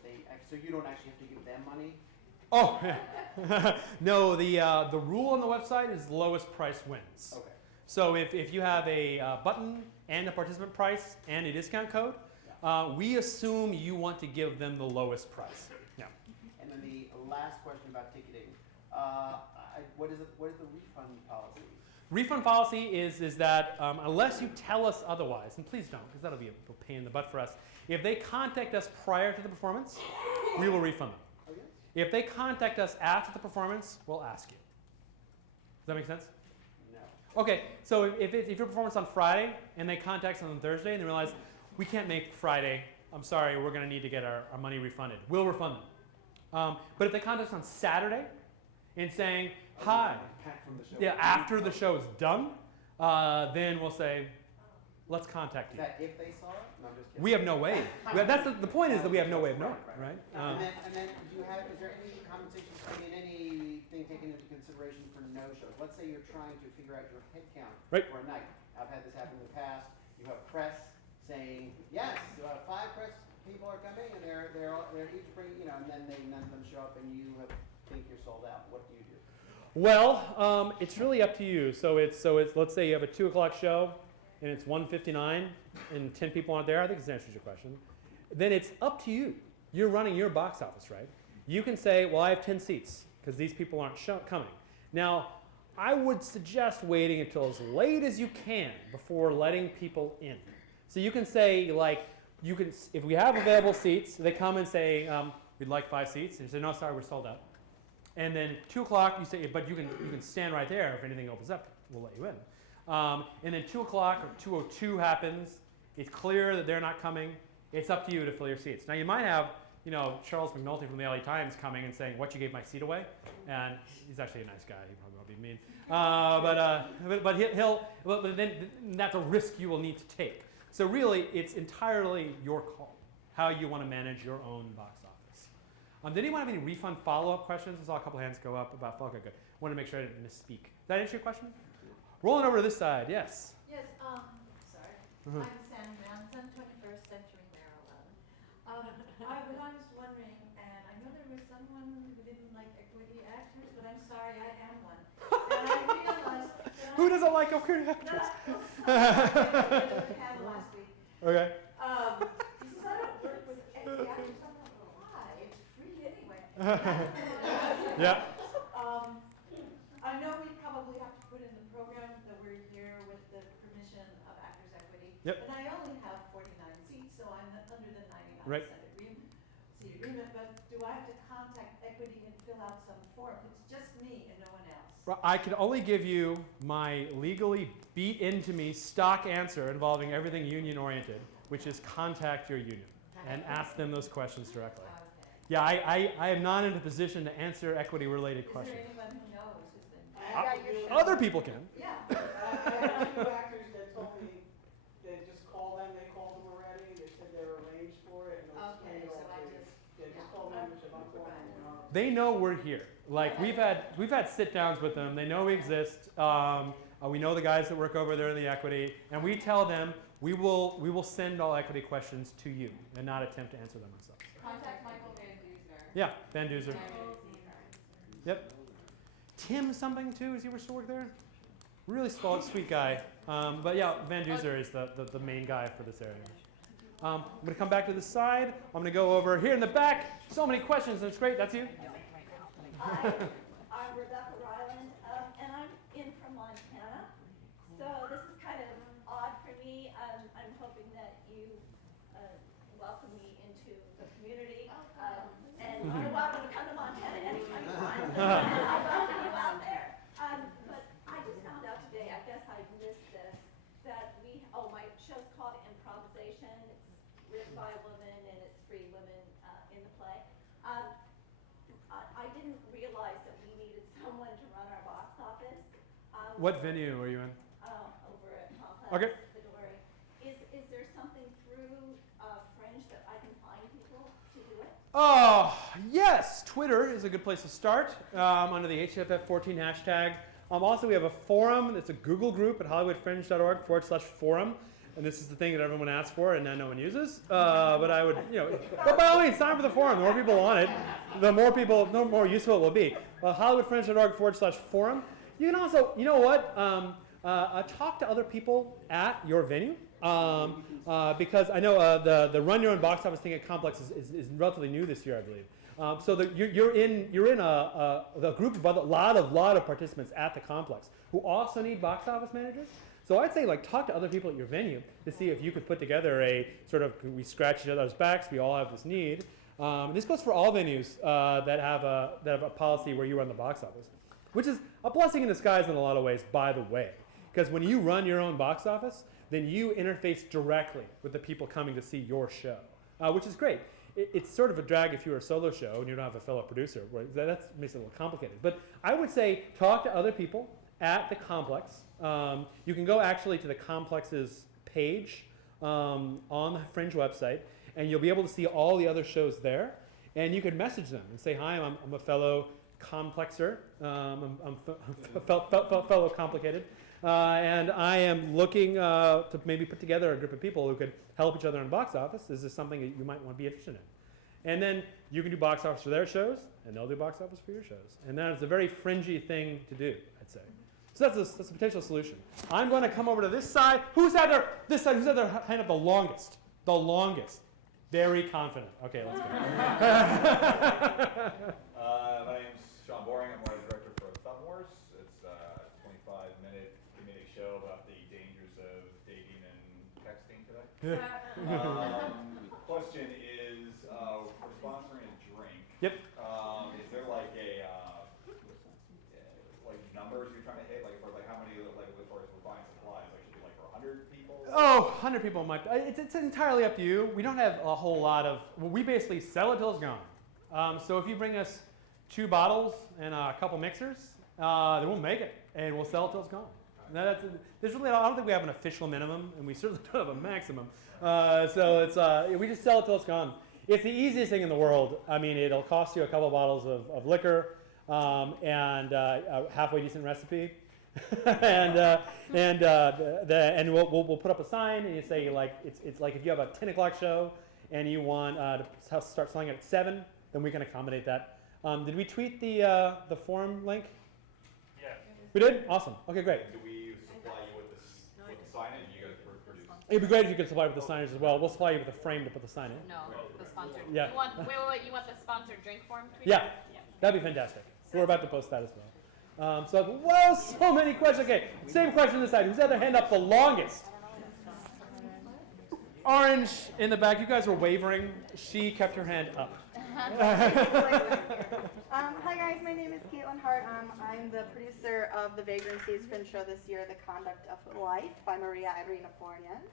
so you don't actually have to give them money? Oh, yeah. No, the rule on the website is lowest price wins. Okay. So if you have a button and a participant price and a discount code, we assume you want to give them the lowest price. Yeah. And then the last question about ticketing. What is the refund policy? Refund policy is that unless you tell us otherwise, and please don't, because that'll be a pain in the butt for us, if they contact us prior to the performance, we will refund them. Oh, yes? If they contact us after the performance, we'll ask you. Does that make sense? No. Okay, so if your performance on Friday and they contact us on Thursday and they realize, we can't make Friday, I'm sorry, we're going to need to get our money refunded, we'll refund them. But if they contact us on Saturday and saying, hi, after the show is done, then we'll say, let's contact you. Is that if they saw it? No, I'm just kidding. We have no way. That's the point is that we have no way of knowing, right? And then is there any compensation, anything taken into consideration for no-shows? Let's say you're trying to figure out your head count Right. for a night. I've had this happen in the past. You have press saying, yes, 5 press people are coming, and they're each bringing, and then none of them show up, and you think you're sold out. What do you do? Well, it's really up to you. So it's let's say you have a 2 o'clock show and it's 1:59 and 10 people aren't there. I think this answers your question. Then it's up to you. You're running your box office, right? You can say, well, I have 10 seats because these people aren't coming. Now, I would suggest waiting until as late as you can before letting people in. So you can say, like, if we have available seats, they come and say, we'd like 5 seats. And you say, no, sorry, we're sold out. And then 2 o'clock, you say, but you can stand right there. If anything opens up, we'll let you in. And then 2 o'clock or 2:02 happens. It's clear that they're not coming. It's up to you to fill your seats. Now you might have, Charles McNulty from the LA Times coming and saying, "What, you gave my seat away?" And he's actually a nice guy. He probably won't be mean. But then that's a risk you will need to take. So really, it's entirely your call how you want to manage your own box office. Did anyone have any refund follow-up questions? I saw a couple hands go up about. Okay, good. Wanted to make sure I didn't misspeak. Did that answer your question? Rolling over to this side. Yes. Yes, sorry. I'm Sam Manson, 21st Century Maryland. I was wondering, and I know there was someone who didn't like equity actors, but I'm sorry, I am one. And I realized that Who doesn't like equity actors? last week. Okay. He says, I don't work with equity actors. I'm like, why? It's free anyway. Yeah. I know we probably have to put in the program that we're here with the permission of Actors Equity. Yep. And I only have 49 seats, so I'm under the 99% Right. seat agreement. But do I have to contact Equity and fill out some form? It's just me and no one else. Well, I can only give you my legally beat into me stock answer involving everything union oriented, which is contact your union and ask them those questions directly. Okay. Yeah, I am not in a position to answer equity related Is questions. there anyone who knows who's been? Other people can. Yeah. I had 2 actors that told me they just call them, they called them already, they said they were arranged for it, and they'll Okay, explain it so all I to you. just. Yeah, just call them, which I'm calling them. They know we're here. Like we've had sit downs with them. They know we exist. We know the guys that work over there in the equity, and we tell them we will send all equity questions to you and not attempt to answer them ourselves. Contact Michael Van Duzer. Yeah, Van Duzer. Yep. Tim something too. Is he still work there? Really sweet guy. But yeah, Van Duzer is the main guy for this area. I'm going to come back to the side. I'm going to go over here in the back. So many questions. That's great. That's you. Hi, I'm Rebecca Ryland, and I'm in from Montana. So this is kind of odd for me. I'm hoping that you welcome me into the community. And you're welcome to come to Montana anytime you want. I welcome you out there. But I just found out today, I guess I missed this, that my show's called Improvisation. It's written by a woman and it's 3 women in the play. I didn't realize that we needed someone to run our box office. What venue are you in? Over at Complex. Okay. Fedori. Is there something through Fringe that I can find people to do it? Oh, yes. Twitter is a good place to start under the HFF14 hashtag. Also, we have a forum. It's a Google group at hollywoodfringe.org/forum. And this is the thing that everyone asks for and then no one uses. But I would, but by all means, sign up for the forum. The more people on it, the more useful it will be. hollywoodfringe.org/forum. You can also, talk to other people at your venue. Because I know the run your own box office thing at Complex is relatively new this year, I believe. So you're in a group of a lot of participants at the Complex who also need box office managers. So I'd say talk to other people at your venue to see if you could put together a sort of, we scratch each other's backs, we all have this need. This goes for all venues that have a policy where you run the box office, which is a blessing in disguise in a lot of ways, by the way. Because when you run your own box office, then you interface directly with the people coming to see your show, which is great. It's sort of a drag if you're a solo show and you don't have a fellow producer. That makes it a little complicated. But I would say talk to other people at the Complex. You can go actually to the Complex's page on the Fringe website, and you'll be able to see all the other shows there. And you can message them and say, hi, I'm a fellow Complexer. I'm a fellow Complicated. And I am looking to maybe put together a group of people who could help each other in box office. Is this something that you might want to be interested in? And then you can do box office for their shows, and they'll do box office for your shows. And that is a very fringy thing to do, I'd say. So that's a potential solution. I'm going to come over to this side. Who's had their hand up the longest? The longest. Very confident. Okay, let's go. My name's Sean Boring. I'm writer director for Thumb Wars. It's a 25-minute comedic show about the dangers of dating and texting today. Question is, we're sponsoring a drink. Yep. Is there like a numbers you're trying to hit, like how many, as far as we're buying 100 people might. It's entirely up to you. We don't have a whole lot of. Well, we basically sell it till it's gone. So if you bring us 2 bottles and a couple mixers, then we'll make it and we'll sell it till it's gone. Now there's really, I don't think we have an official minimum, and we certainly don't have a maximum. So it's we just sell it till it's gone. It's the easiest thing in the world. I mean, it'll cost you a couple bottles of liquor and a halfway decent recipe. and we'll put up a sign and you say like it's like if you have a 10 o'clock show and you want to start selling it at 7, then we can accommodate that. Did we tweet the forum link? Yeah. We did? Awesome. Okay, great. Do we supply you with the signage you guys produce? It'd be great if you could supply with the signage as well. We'll supply you with a frame to put the sign in. No, the sponsored. Yeah. You want, wait, you want the sponsored drink form tweeted? Yeah, that'd be fantastic. We're about to post that as well. Whoa, so many questions. Okay, same question this side. Who's had their hand up the longest? Orange in the back. You guys were wavering. She kept her hand up. Hi guys, my name is Caitlin Hart. I'm the producer of the Vagrancies Fringe show this year, The Conduct of Life by Maria Irina Fornians.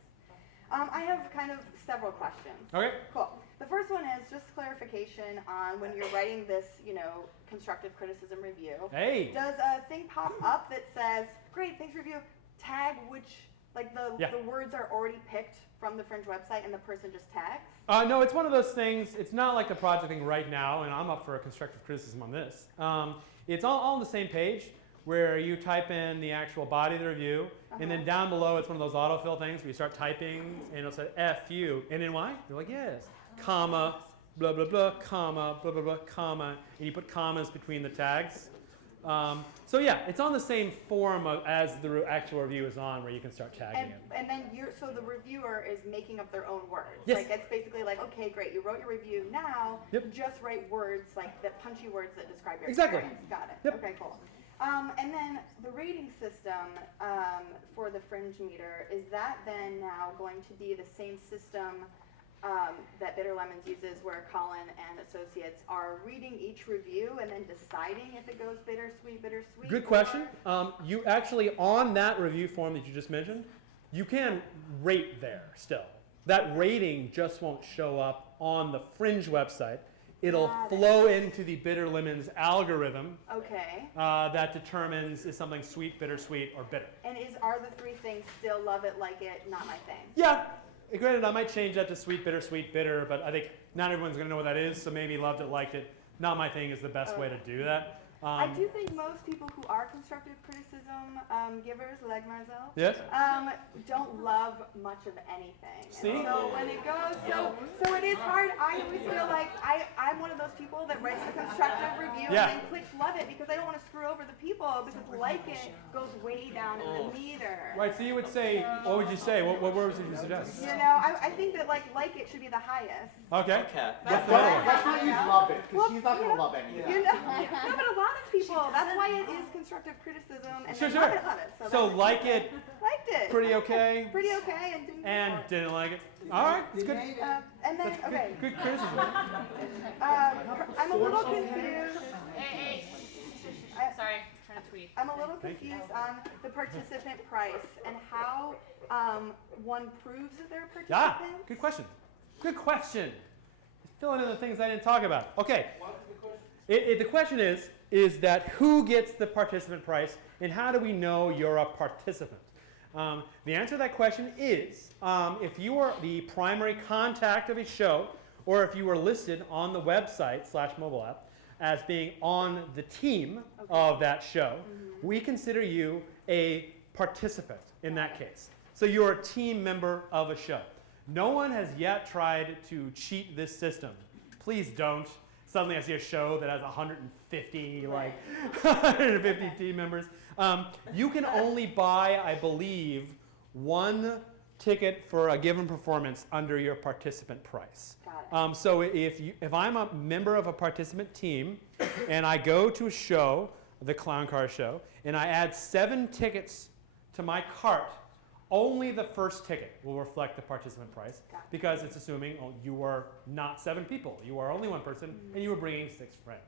I have kind of several questions. Okay. Cool. The first one is just clarification on when you're writing this, constructive criticism review. Hey. Does a thing pop up that says, great, thanks review, tag which, the words are already picked from the Fringe website and the person just tags? No, it's one of those things. It's not like the project thing right now, and I'm up for a constructive criticism on this. It's all on the same page where you type in the actual body of the review, and then down below it's one of those autofill things where you start typing, and it'll say F you, and then why? You're like, yes, comma, blah, blah, blah, comma, blah, blah, blah, comma, and you put commas between the tags. So yeah, it's on the same form as the actual review is on, where you can start tagging it. And then so the reviewer is making up their own words. Yes. Like it's basically like, okay, great, you wrote your review. Now just write words like the punchy words that describe your experience. Got it. Yep. Okay, cool. And then the rating system for the Fringe meter, is that then now going to be the same system that Bitter Lemons uses, where Colin and associates are reading each review and then deciding if it goes bittersweet, bittersweet? Good question. You actually, on that review form that you just mentioned, you can rate there still. That rating just won't show up on the Fringe website. It'll flow into the Bitter Lemons algorithm. Okay. That determines is something sweet, bittersweet, or bitter. And are the 3 things still love it, like it, not my thing? Yeah. Granted, I might change that to sweet, bittersweet, bitter, but I think not everyone's going to know what that is, so maybe loved it, liked it. Not my thing is the best way to do that. I do think most people who are constructive criticism givers, like myself, don't love much of anything. See? And so when it goes, so it is hard. I always feel like I'm one of those people that writes the constructive review and then clicks love it, because I don't want to screw over the people, because like it goes way down in the meter. Right, so you would say, what would you say? What words would you suggest? I think that like it should be the highest. Okay. That's not use love it, because she's not going to love anything. No, but a lot of people, that's why it is constructive criticism, and Sure. they love it. So like it, liked it. pretty okay, Pretty okay, and didn't like it. All right, it's good. and then, okay. Good criticism. I'm a little confused. Hey. Sorry, trying to tweet. I'm a little confused on the participant price and how one proves that they're a participant. Good question. Good question. Filling in the things I didn't talk about. Okay. The question is that who gets the participant price, and how do we know you're a participant? The answer to that question is if you are the primary contact of a show, or if you are listed on the website / mobile app as being on the team of that show, we consider you a participant in that case. So you're a team member of a show. No one has yet tried to cheat this system. Please don't. Suddenly I see a show that has 150 team members. You can only buy, I believe, 1 ticket for a given performance under your participant price. Got it. So if I'm a member of a participant team and I go to a show, the Clown Car Show, and I add 7 tickets to my cart, only the first ticket will reflect the participant price, because it's assuming you are not 7 people. You are only 1 person, and you are bringing 6 friends.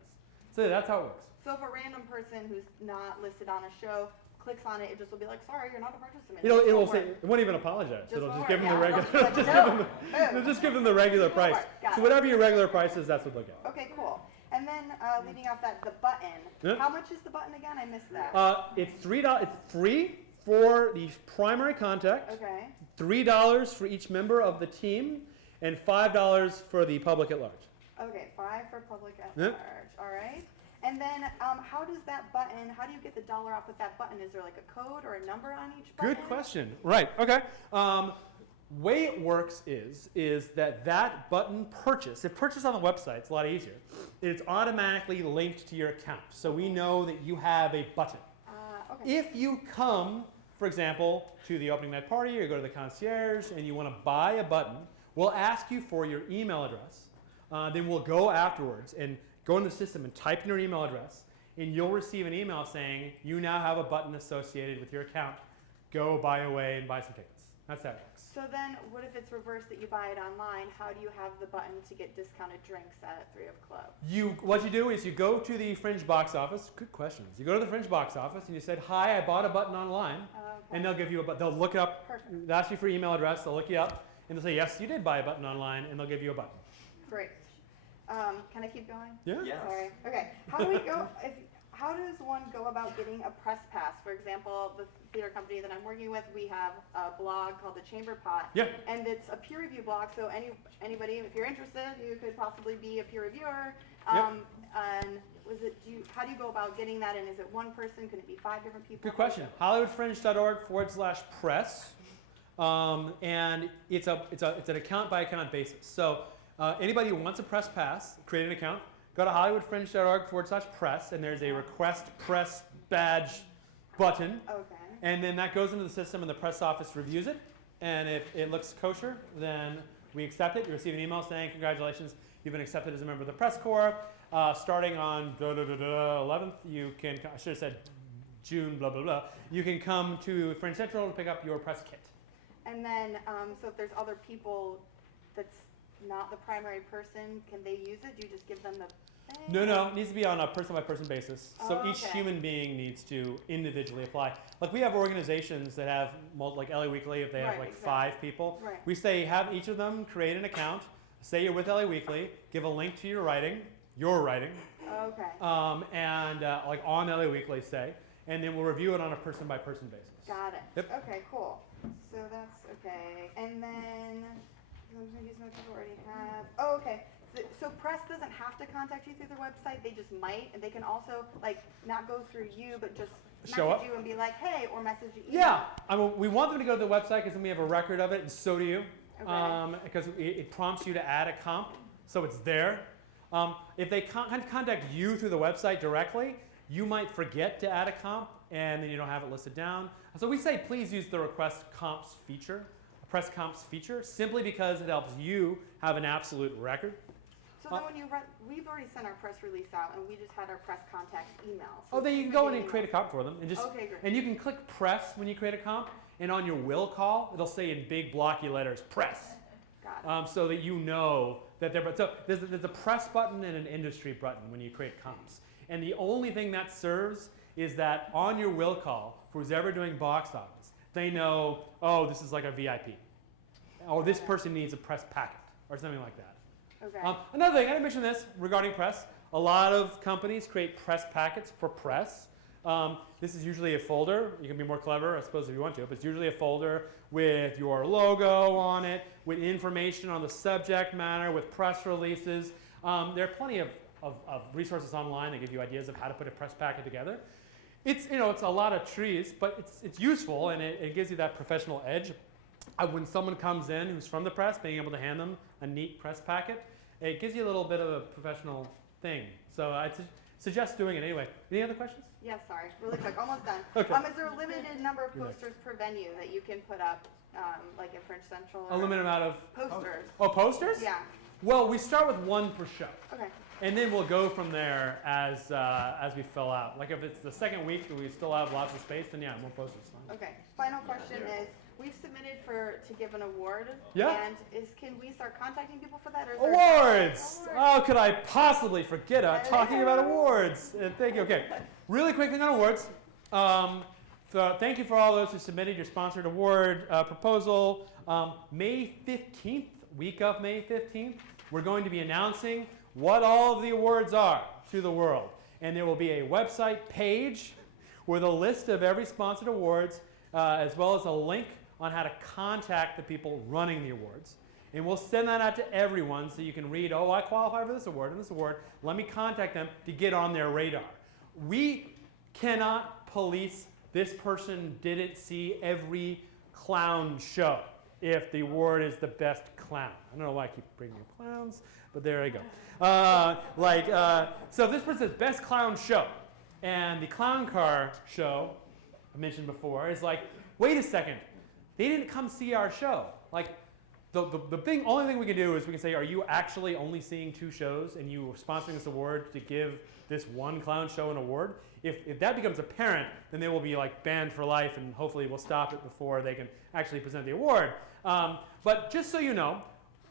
So that's how it works. So if a random person who's not listed on a show clicks on it, it just will be like, sorry, you're not a participant. It will won't say, work. it won't even apologize. Just It'll just won't give them the work, regular, yeah. just give No. them it'll just give them the regular It won't price. work. Got So it. whatever your regular price is, that's what they'll get. Okay, cool. And then leading off that, the button. Yeah. How much is the button again? I missed that. It's $3. It's free for the primary contact. Okay. $3 for each member of the team, and $5 for the public at large. Okay, 5 for public at Yep. large. All right. And then how does that button, how do you get the dollar off with that button? Is there like a code or a number on each button? Good question. Right. Okay. Way it works is that button purchase. If purchase on the website, it's a lot easier. It's automatically linked to your account, so we know that you have a button. Okay. If you come, for example, to the opening night party, or go to the concierge, and you want to buy a button, we'll ask you for your email address. Then we'll go afterwards and go in the system and type in your email address, and you'll receive an email saying you now have a button associated with your account. Go buy away and buy some tickets. That's how it works. So then, what if it's reversed that you buy it online? How do you have the button to get discounted drinks at 3 of Club? What you do is you go to the Fringe box office. Good questions. You go to the Fringe box office and you said, "Hi, I bought a button online," and they'll give you a button. They'll look it up. Perfect. They'll ask you for your email address. They'll look you up and they'll say, "Yes, you did buy a button online," and they'll give you a button. Great. Can I keep going? Yeah. Yes. Sorry. Okay. How do we go? How does one go about getting a press pass? For example, the theater company that I'm working with, we have a blog called The Chamber Pot. Yeah. And it's a peer review blog, so anybody, if you're interested, you could possibly be a peer reviewer. Yep. And how do you go about getting that? And is it one person? Can it be 5 different people? Good question. HollywoodFringe.org/press, and it's an account by account basis. So anybody who wants a press pass, create an account. Go to HollywoodFringe.org/press, and there's a request press badge button. Okay. And then that goes into the system, and the press office reviews it. And if it looks kosher, then we accept it. You receive an email saying, "Congratulations, you've been accepted as a member of the press corps. Starting on 11th, you can," I should have said June, blah, blah, blah. "You can come to Fringe Central to pick up your press kit." And then, so if there's other people that's not the primary person, can they use it? Do you just give them the thing? No, it needs to be on a person-by-person basis. So Oh, each okay. human being needs to individually apply. Like we have organizations that have, like LA Weekly, if they have Right, like exactly. 5 people, Right. we say have each of them create an account, say you're with LA Weekly, give a link to your writing, Okay. like on LA Weekly, say, and then we'll review it on a person-by-person basis. Got it. Yep. Okay, cool. So that's okay. And then, these notes you already have. Oh, okay. So press doesn't have to contact you through the website. They just might, and they can also not go through you, but just Show message up. you and be like, "Hey," or message you. Yeah, we want them to go to the website because then we have a record of it, and so do you. Okay. Because it prompts you to add a comp, so it's there. If they contact you through the website directly, you might forget to add a comp, and then you don't have it listed down. So we say please use the request comps feature, press comps feature, simply because it helps you have an absolute record. So then when we've already sent our press release out, and we just had our press contacts email. So Oh, then you can go in and create a comp for them, and Okay, great. and you can click press when you create a comp, and on your will call, it'll say in big blocky letters press. Got it. So that you know that so there's a press button and an industry button when you create comps. And the only thing that serves is that on your will call, for who's ever doing box office, they know, oh, this is like a VIP. Or this person needs a press packet, or something like that. Okay. Another thing, I didn't mention this regarding press. A lot of companies create press packets for press. This is usually a folder. You can be more clever, I suppose, if you want to, but it's usually a folder with your logo on it, with information on the subject matter, with press releases. There are plenty of resources online that give you ideas of how to put a press packet together. It's a lot of trees, but it's useful, and it gives you that professional edge. When someone comes in who's from the press, being able to hand them a neat press packet, it gives you a little bit of a professional thing. So I suggest doing it anyway. Any other questions? Yes, sorry. Really quick. Almost done. Okay. Is there a limited number of posters per venue that you can put up, like in Fringe Central? A limited amount of posters. Oh, posters? Yeah. Well, we start with 1 per show. Okay. And then we'll go from there as we fill out. Like if it's the second week and we still have lots of space, then yeah, more posters is fine. Okay. Final question is, we've submitted to give an award. Yeah. And can we start contacting people for that? Or is Awards! there How could I possibly forget talking about awards? Thank you. Okay. Really quick thing on awards. thank you for all those who submitted your sponsored award proposal. May 15th, week of May 15th, we're going to be announcing what all of the awards are to the world. And there will be a website page with a list of every sponsored awards, as well as a link on how to contact the people running the awards. And we'll send that out to everyone so you can read, oh, I qualify for this award and this award. Let me contact them to get on their radar. We cannot police this person didn't see every clown show if the award is the best clown. I don't know why I keep bringing up clowns, but there I go. So if this person says best clown show, and the clown car show I mentioned before is like, wait a second, they didn't come see our show. Like, only thing we can do is we can say, are you actually only seeing 2 shows and you are sponsoring this award to give this one clown show an award? If that becomes apparent, then they will be like banned for life, and hopefully we'll stop it before they can actually present the award. But just so you know,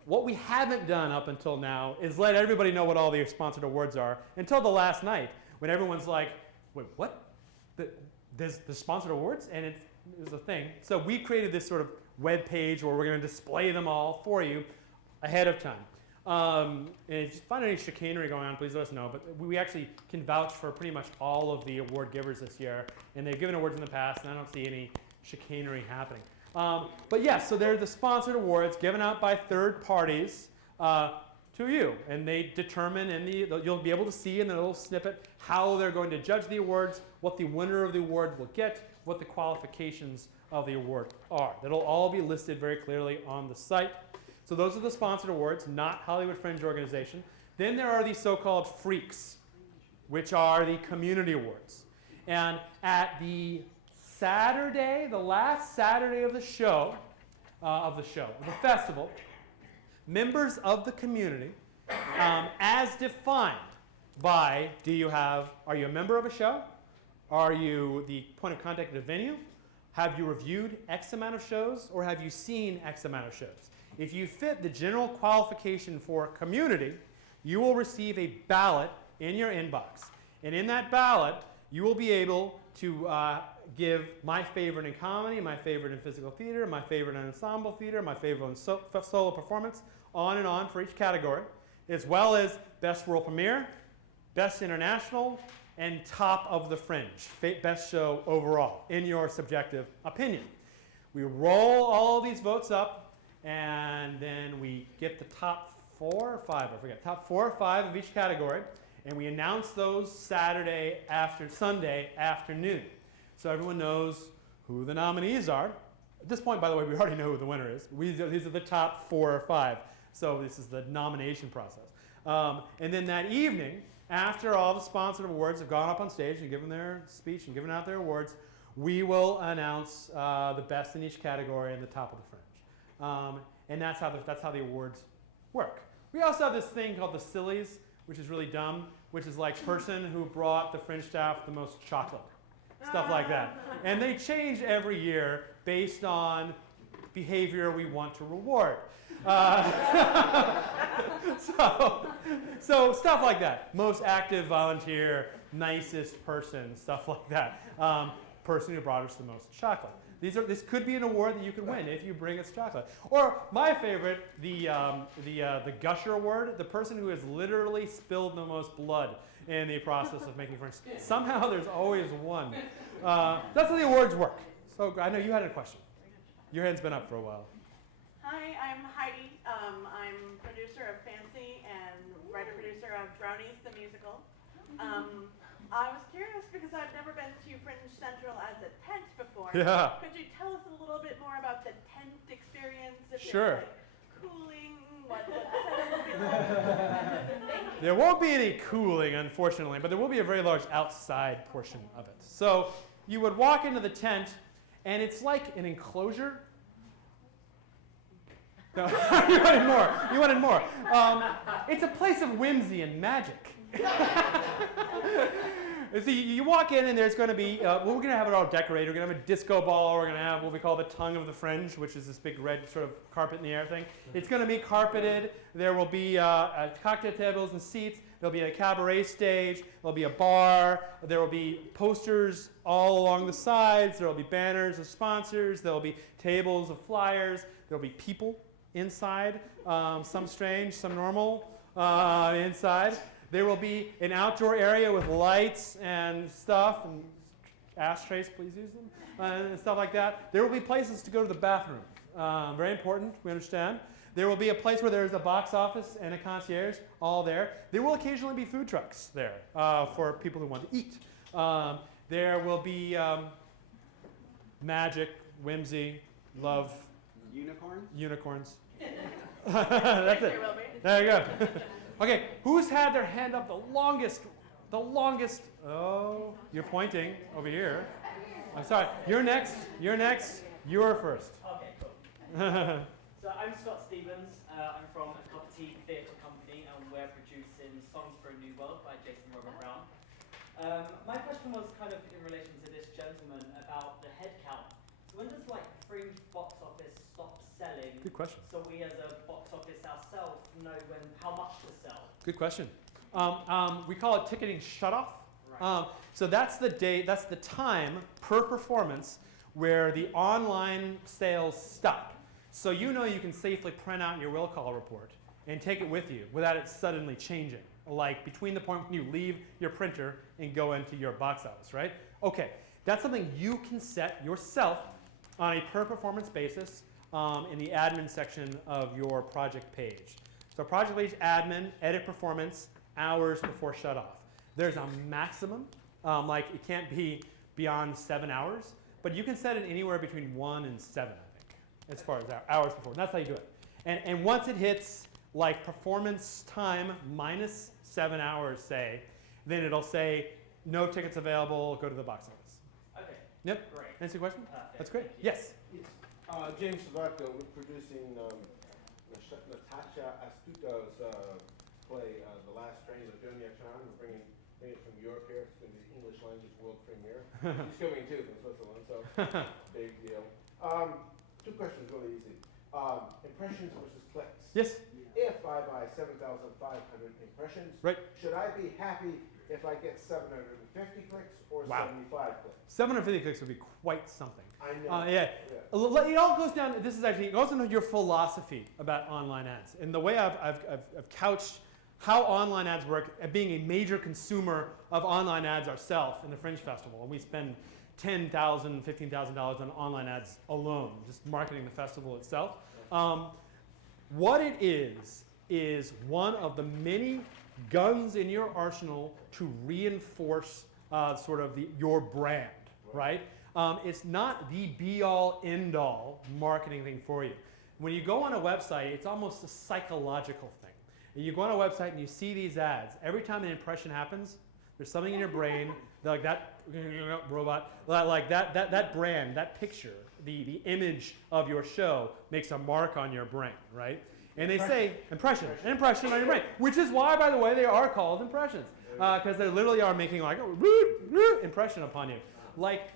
what we haven't done up until now is let everybody know what all the sponsored awards are until the last night when everyone's like, wait, what? There's the sponsored awards? And it was a thing. So we created this sort of web page where we're going to display them all for you ahead of time. And if you find any chicanery going on, please let us know. But we actually can vouch for pretty much all of the award givers this year. And they've given awards in the past, and I don't see any chicanery happening. But yes, so they're the sponsored awards given out by third parties to you. And they determine, you'll be able to see in the little snippet how they're going to judge the awards, what the winner of the award will get, what the qualifications of the award are. That'll all be listed very clearly on the site. So those are the sponsored awards, not Hollywood Fringe Organization. Then there are these so-called freaks, which are the community awards. And at the last Saturday of the festival, members of the community, as defined by, are you a member of a show? Are you the point of contact at a venue? Have you reviewed X amount of shows, or have you seen X amount of shows? If you fit the general qualification for community, you will receive a ballot in your inbox. And in that ballot, you will be able to give my favorite in comedy, my favorite in physical theater, my favorite in ensemble theater, my favorite in solo performance, on and on for each category, as well as best world premiere, best international, and top of the Fringe, best show overall, in your subjective opinion. We roll all these votes up, and then we get the top 4 or 5, top 4 or 5 of each category, and we announce those Sunday afternoon. So everyone knows who the nominees are. At this point, by the way, we already know who the winner is. These are the top 4 or 5. So this is the nomination process. And then that evening, after all the sponsored awards have gone up on stage and given their speech and given out their awards, we will announce the best in each category and the top of the Fringe. And that's how the awards work. We also have this thing called the Sillies, which is really dumb, which is like person who brought the Fringe staff the most chocolate, stuff like that. And they change every year based on behavior we want to reward. So stuff like that. Most active volunteer, nicest person, stuff like that. Person who brought us the most chocolate. This could be an award that you could win if you bring us chocolate. Or my favorite, the Gusher Award, the person who has literally spilled the most blood in the process of making friends. Somehow there's always one. That's how the awards work. So I know you had a question. Your hand's been up for a while. Hi, I'm Heidi. I'm producer of Fancy and writer-producer of Brownies the Musical. I was curious because I've never been to Fringe Central as a tent before. Yeah. Could you tell us a little bit more about the tent experience? Sure. It's like cooling, what the setup will be like? There won't be any cooling, unfortunately, but there will be a very large outside portion of it. So you would walk into the tent, and it's like an enclosure. No, you wanted more. You wanted more. It's a place of whimsy and magic. So you walk in, and there's going to be, we're going to have it all decorated. We're going to have a disco ball. We're going to have what we call the tongue of the Fringe, which is this big red sort of carpet in the air thing. It's going to be carpeted. There will be cocktail tables and seats. there'll be a cabaret stage, there'll be a bar, there will be posters all along the sides, there will be banners of sponsors, there will be tables of flyers, there will be people inside, some strange, some normal inside. There will be an outdoor area with lights and stuff, and ashtrays, please use them, and stuff like that. There will be places to go to the bathroom. Very important, we understand. There will be a place where there's a box office and a concierge, all there. There will occasionally be food trucks there for people who want to eat. There will be magic, whimsy, love. Unicorns? Unicorns. That's it. There you go. Okay, who's had their hand up the longest? The longest. Oh, you're pointing over here. I'm sorry. You're next. You're next. You're first. Okay, cool. So I'm Scott Stevens. I'm from a Cup of Tea Theatre Company, and we're producing Songs for a New World by Jason Robert Brown. My question was kind of in relation to this gentleman about the head count. So when does like Fringe box office stop selling? Good question. So we as a box office ourselves know how much to sell. Good question. We call it ticketing shutoff. Right. So that's the day, that's the time per performance where the online sales stop. So you know you can safely print out your will call report and take it with you without it suddenly changing, like between the point when you leave your printer and go into your box office, right? Okay, that's something you can set yourself on a per performance basis in the admin section of your project page. So project page admin, edit performance, hours before shutoff. There's a maximum, like it can't be beyond 7 hours, but you can set it anywhere between 1 and 7, I think, as far as hours before. And that's how you do it. And once it hits like performance time minus 7 hours, say, then it'll say no tickets available, go to the box office. Okay. Yep. Great. Answer your question? Perfect. That's great. Thank you. Yes. James Sabato, we're producing Natasha Astuto's play, The Last Train of Dunya Chan. We're bringing it from Europe here. It's going to be the English language world premiere. She's coming too from Switzerland, so big deal. Two questions, really easy. Impressions versus clicks. Yes. If I buy 7,500 impressions, right, should I be happy if I get 750 clicks or 75 clicks? 750 clicks would be quite something. I know. Yeah. It all goes down. This is actually it goes into your philosophy about online ads, and the way I've couched how online ads work, at being a major consumer of online ads ourselves in the Fringe Festival, and we spend $10,000, $15,000 on online ads alone, just marketing the festival itself. What it is one of the many guns in your arsenal to reinforce sort of your brand, right? It's not the be-all, end-all marketing thing for you. When you go on a website, it's almost a psychological thing. And you go on a website and you see these ads. Every time an impression happens, there's something in your brain, like that robot, like that brand, that picture, the image of your show makes a mark on your brain, right? And they say impression on your brain, which is why, by the way, they are called impressions, because they literally are making like a impression upon you. Like,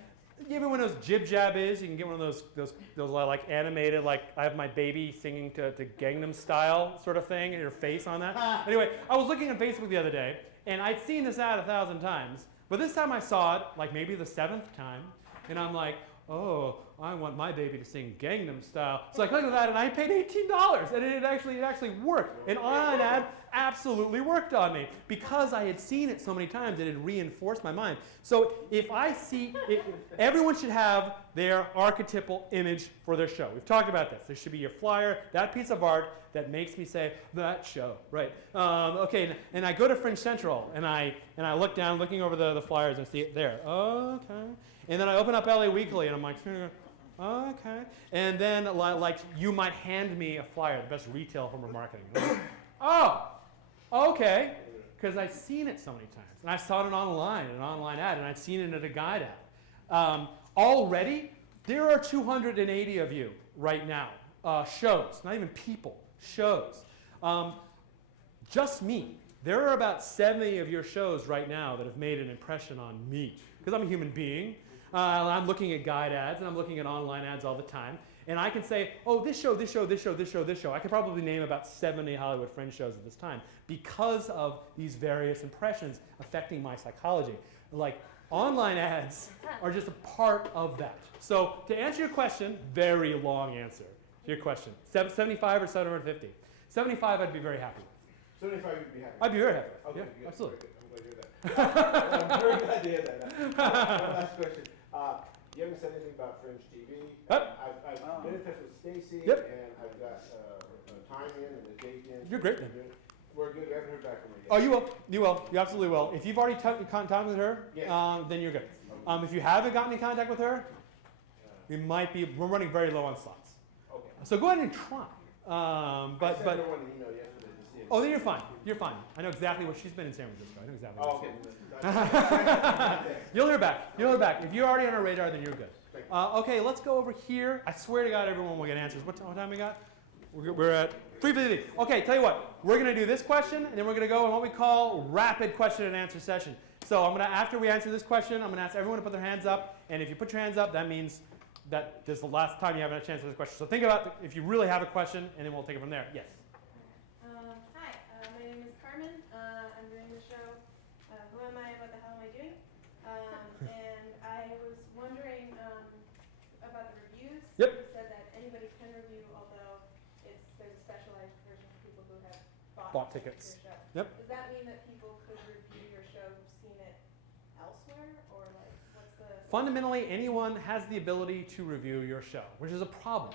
you ever one of those jib jab is? You can get one of those like animated, like I have my baby singing to Gangnam Style sort of thing, and your face on that. Anyway, I was looking on Facebook the other day, and I'd seen this ad 1,000 times, but this time I saw it like maybe the 7th time, and I'm like, oh, I want my baby to sing Gangnam Style. So I clicked on that, and I paid $18, and it actually worked. An online ad absolutely worked on me because I had seen it so many times. It had reinforced my mind. So if I see it, everyone should have their archetypal image for their show. We've talked about this. There should be your flyer, that piece of art that makes me say that show, right? Okay, and I go to Fringe Central, and I look down, looking over the flyers, and I see it there. Okay, and then I open up LA Weekly, and I'm like, okay, and then like you might hand me a flyer, the best retail form of marketing. Oh. Okay, because I've seen it so many times. And I saw it online, an online ad, and I'd seen it at a guide ad. Already, there are 280 of you right now. Shows, not even people, shows. Just me. There are about 70 of your shows right now that have made an impression on me, because I'm a human being. I'm looking at guide ads, and I'm looking at online ads all the time. And I can say, oh, this show, this show, this show, this show, this show. I could probably name about 70 Hollywood Fringe shows at this time because of these various impressions affecting my psychology. Like, online ads are just a part of that. So to answer your question, very long answer to your question. 75 or 750? 75 I'd be very happy with. 75 you'd be happy. I'd be very happy. Okay, Yeah, good. absolutely. I'm glad to hear that. I'm very glad to hear that. One last question. You haven't said anything about Fringe TV. Yep. I've been in touch with Stacy, Yep. and I've got a time in and a date in. You're great then. We're good. We haven't heard back from her yet. Oh, you will. You will. You absolutely will. If you've already contact with her, Yes. then you're good. If you haven't gotten in contact with her, we're running very low on slots. Okay. So go ahead and try. I sent her one email yesterday to see if. Oh, then you're fine. You're fine. I know exactly what she's been in San Francisco. I know exactly what Oh, she's okay. been. You'll hear back. You'll hear back. If you're already on our radar, then you're good. Okay, let's go over here. I swear to God, everyone will get answers. What time we got? We're at 3:50. Okay, tell you what. We're going to do this question, and then we're going to go in what we call rapid question and answer session. So I'm going to, after we answer this question, I'm going to ask everyone to put their hands up. And if you put your hands up, that means that this is the last time you have a chance to answer this question. So think about if you really have a question, and then we'll take it from there. Yes. Hi, my name is Carmen. I'm doing the show, Who Am I, What the Hell Am I Doing? And I was wondering about the reviews. Yep. You said that anybody can review, although there's a specialized version for people who have Bought tickets. Your show. Yep. Does that mean that people could review your show who've seen it elsewhere, or like what's the? Fundamentally, anyone has the ability to review your show, which is a problem.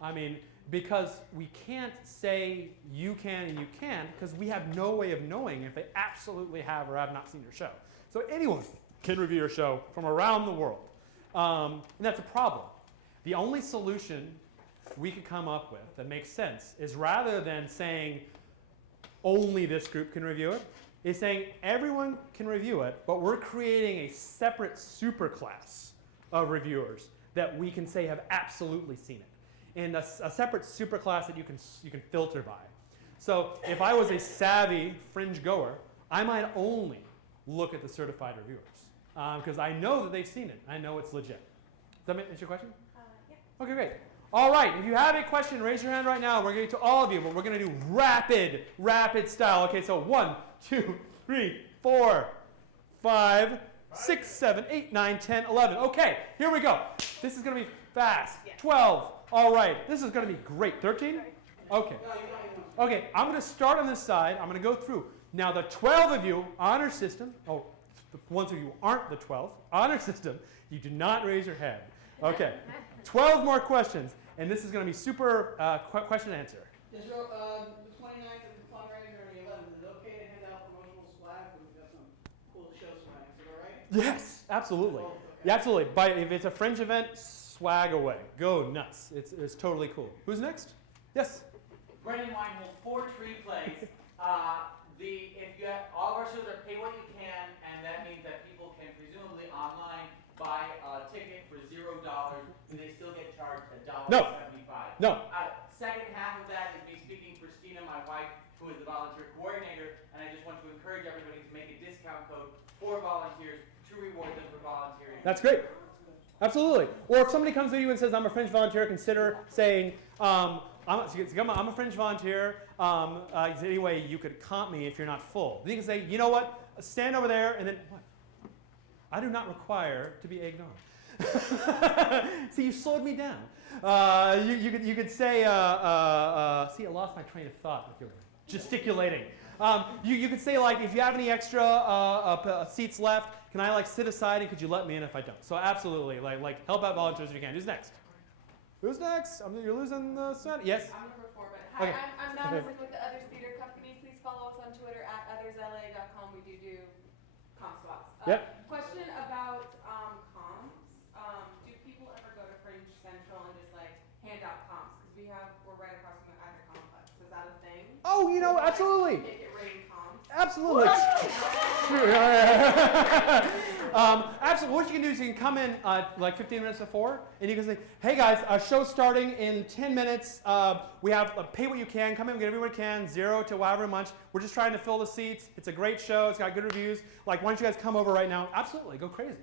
I mean, because we can't say you can and you can't, because we have no way of knowing if they absolutely have or have not seen your show. So anyone can review your show from around the world. And that's a problem. The only solution we could come up with that makes sense is rather than saying only this group can review it, is saying everyone can review it, but we're creating a separate superclass of reviewers that we can say have absolutely seen it, and a separate superclass that you can filter by. So if I was a savvy Fringe goer, I might only look at the certified reviewers because I know that they've seen it. I know it's legit. Does that answer your question? Yeah. Okay, great. All right, if you have a question, raise your hand right now. We're going to get to all of you, but we're going to do rapid style. Okay, so 1, 2, 3, 4, 5, 6, 7, 8, 9, 10, 11. Okay, here we go. This is going to be fast. 12. All right, this is going to be great. 13? Okay. Okay, I'm going to start on this side. I'm going to go through. Now, the 12 of you, honor system, the ones of you who aren't the 12, honor system, you do not raise your hand. Okay, 12 more questions. And this is going to be super question and answer. Is there, the 29th of the fundraiser and the 11th, is it okay to hand out promotional swag? We've got some cool show swag, is that right? Yes, absolutely. Yeah, absolutely. If it's a Fringe event, swag away. Go nuts. It's totally cool. Who's next? Yes? Brendan Weinhold, 4 Tree Plays. If you have, all of our shows are pay what you can, and that means that people can presumably online buy a ticket for $0. Do they still get charged $1.75? No. Second half of that is me speaking for Stina, my wife, who is the volunteer coordinator, and I just want to encourage everybody to make a discount code for volunteers to reward them for volunteering. That's great. Absolutely. Or if somebody comes to you and says, I'm a Fringe volunteer, consider saying, I'm a Fringe volunteer. Anyway, you could comp me if you're not full. Then you can say, you know what? Stand over there, and then what? I do not require to be egged on. See, you slowed me down. You could say, see, I lost my train of thought with your gesticulating. You could say, like, if you have any extra seats left, can I, like, sit aside and could you let me in if I don't? So absolutely, like help out volunteers if you can. Who's next? Who's next? You're losing the set. Yes? I'm number 4, but hi, Okay. I'm Madison with the Others Theater Company. Please follow us on Twitter at othersla.com. We do comp swaps. Yep. Question about comps. Do people ever go to Fringe Central and just like hand out comps? Because we're right across from the Agri Complex. Is that a thing? Oh, absolutely. Make it rain comps. Absolutely. Absolutely. What you can do is you can come in like 15 minutes before, and you can say, hey guys, our show's starting in 10 minutes. We have pay what you can. Come in, get everyone can, $0 to however much. We're just trying to fill the seats. It's a great show. It's got good reviews. Like, why don't you guys come over right now? Absolutely. Go crazy.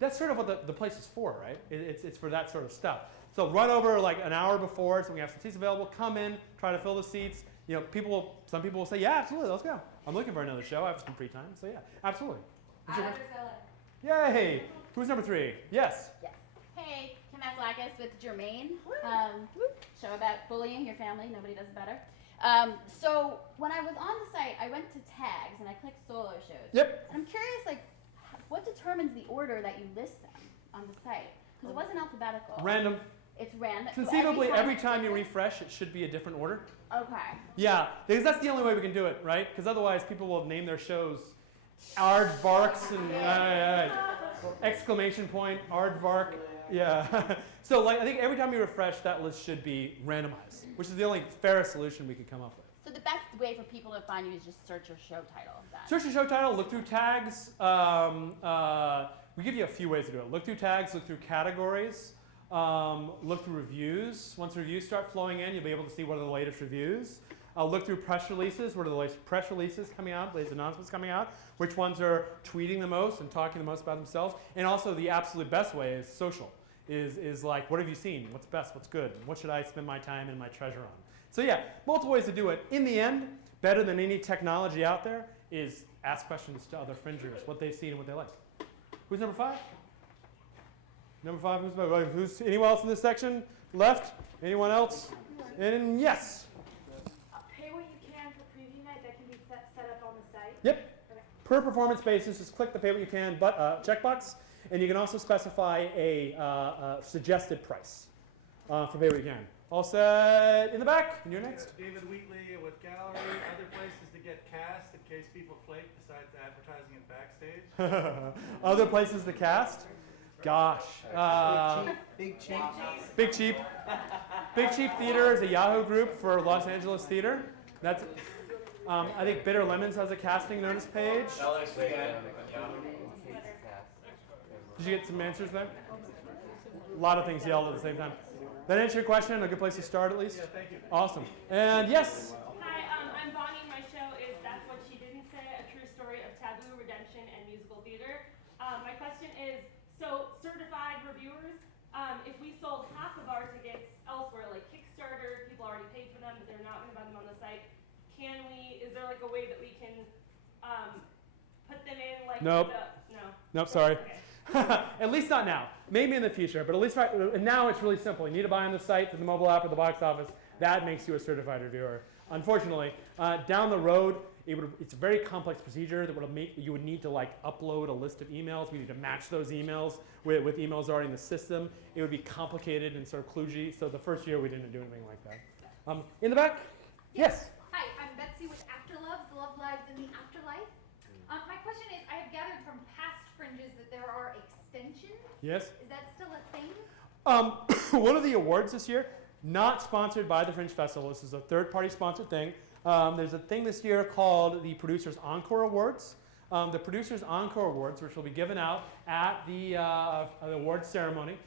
That's sort of what the place is for, right? It's for that sort of stuff. So run over like an hour before so we have some seats available. Come in, try to fill the seats. You know, some people will say, yeah, absolutely, let's go. I'm looking for another show. I have some free time. So yeah, absolutely. What's your question? Yay! Who's number 3? Yes. Yes. Hey, Kim Aslakis with Jermaine. Show about bullying your family. Nobody does it better. So when I was on the site, I went to tags and I clicked solo shows. Yep. And I'm curious, like, what determines the order that you list them on the site? Because it wasn't alphabetical. Random. It's random. Conceivably, every time you refresh, it should be a different order. Okay. Yeah, because that's the only way we can do it, right? Because otherwise, people will name their shows Aardvarks and exclamation point, Aardvark. Yeah. So like, I think every time you refresh, that list should be randomized, which is the only fairest solution we could come up with. So the best way for people to find you is just search your show title. Then. Search your show title, look through tags. We give you a few ways to do it. Look through tags, look through categories, look through reviews. Once reviews start flowing in, you'll be able to see what are the latest reviews. Look through press releases. What are the latest press releases coming out, latest announcements coming out? Which ones are tweeting the most and talking the most about themselves? And also the absolute best way is social. Is like, what have you seen? What's best? What's good? What should I spend my time and my treasure on? So yeah, multiple ways to do it. In the end, better than any technology out there is ask questions to other fringers, what they've seen and what they like. Who's number 5? Number 5, who's anyone else in this section? Left? Anyone else? And yes. Pay what you can for preview night that can be set up on the site? Yep. Okay. Per performance basis, just click the pay what you can checkbox, and you can also specify a suggested price for pay what you can. All set in the back, and you're next. David Wheatley with Gallery. Other places to get cast in case people flake besides advertising and backstage. Other places to cast? Gosh. Big Cheap. Big Cheap. Big Cheap Theater is a Yahoo group for Los Angeles theater. That's. I think Bitter Lemons has a casting notice page. Did you get some answers there? A lot of things yelled at the same time. That answer your question? A good place to start, at least? Yeah, thank you. Awesome. And yes? Hi, I'm Bonnie. My show is That's What She Didn't Say, a true story of taboo, redemption, and musical theater. My question is, so certified reviewers, if we sold half of our tickets elsewhere, like Kickstarter, people already paid for them, but they're not going to buy them on the site, is there like a way that we can put them in like Nope. No. Nope, sorry. Okay. At least not now. Maybe in the future, but at least now it's really simple. You need to buy on the site, through the mobile app, or the box office. That makes you a certified reviewer. Unfortunately, down the road, it's a very complex procedure that you would need to like upload a list of emails. We need to match those emails with emails already in the system. It would be complicated and sort of kludgy. So the first year we didn't do anything like that. In the back? Yes. Hi, I'm Betsy with Afterloves, Love Lives in the Afterlife. My question is, I have gathered from past Fringes that there are extensions. Yes. Is that still a thing? One of the awards this year, not sponsored by the Fringe Festival. This is a third-party sponsored thing. There's a thing this year called the Producers Encore Awards. The Producers Encore Awards, which will be given out at the awards ceremony,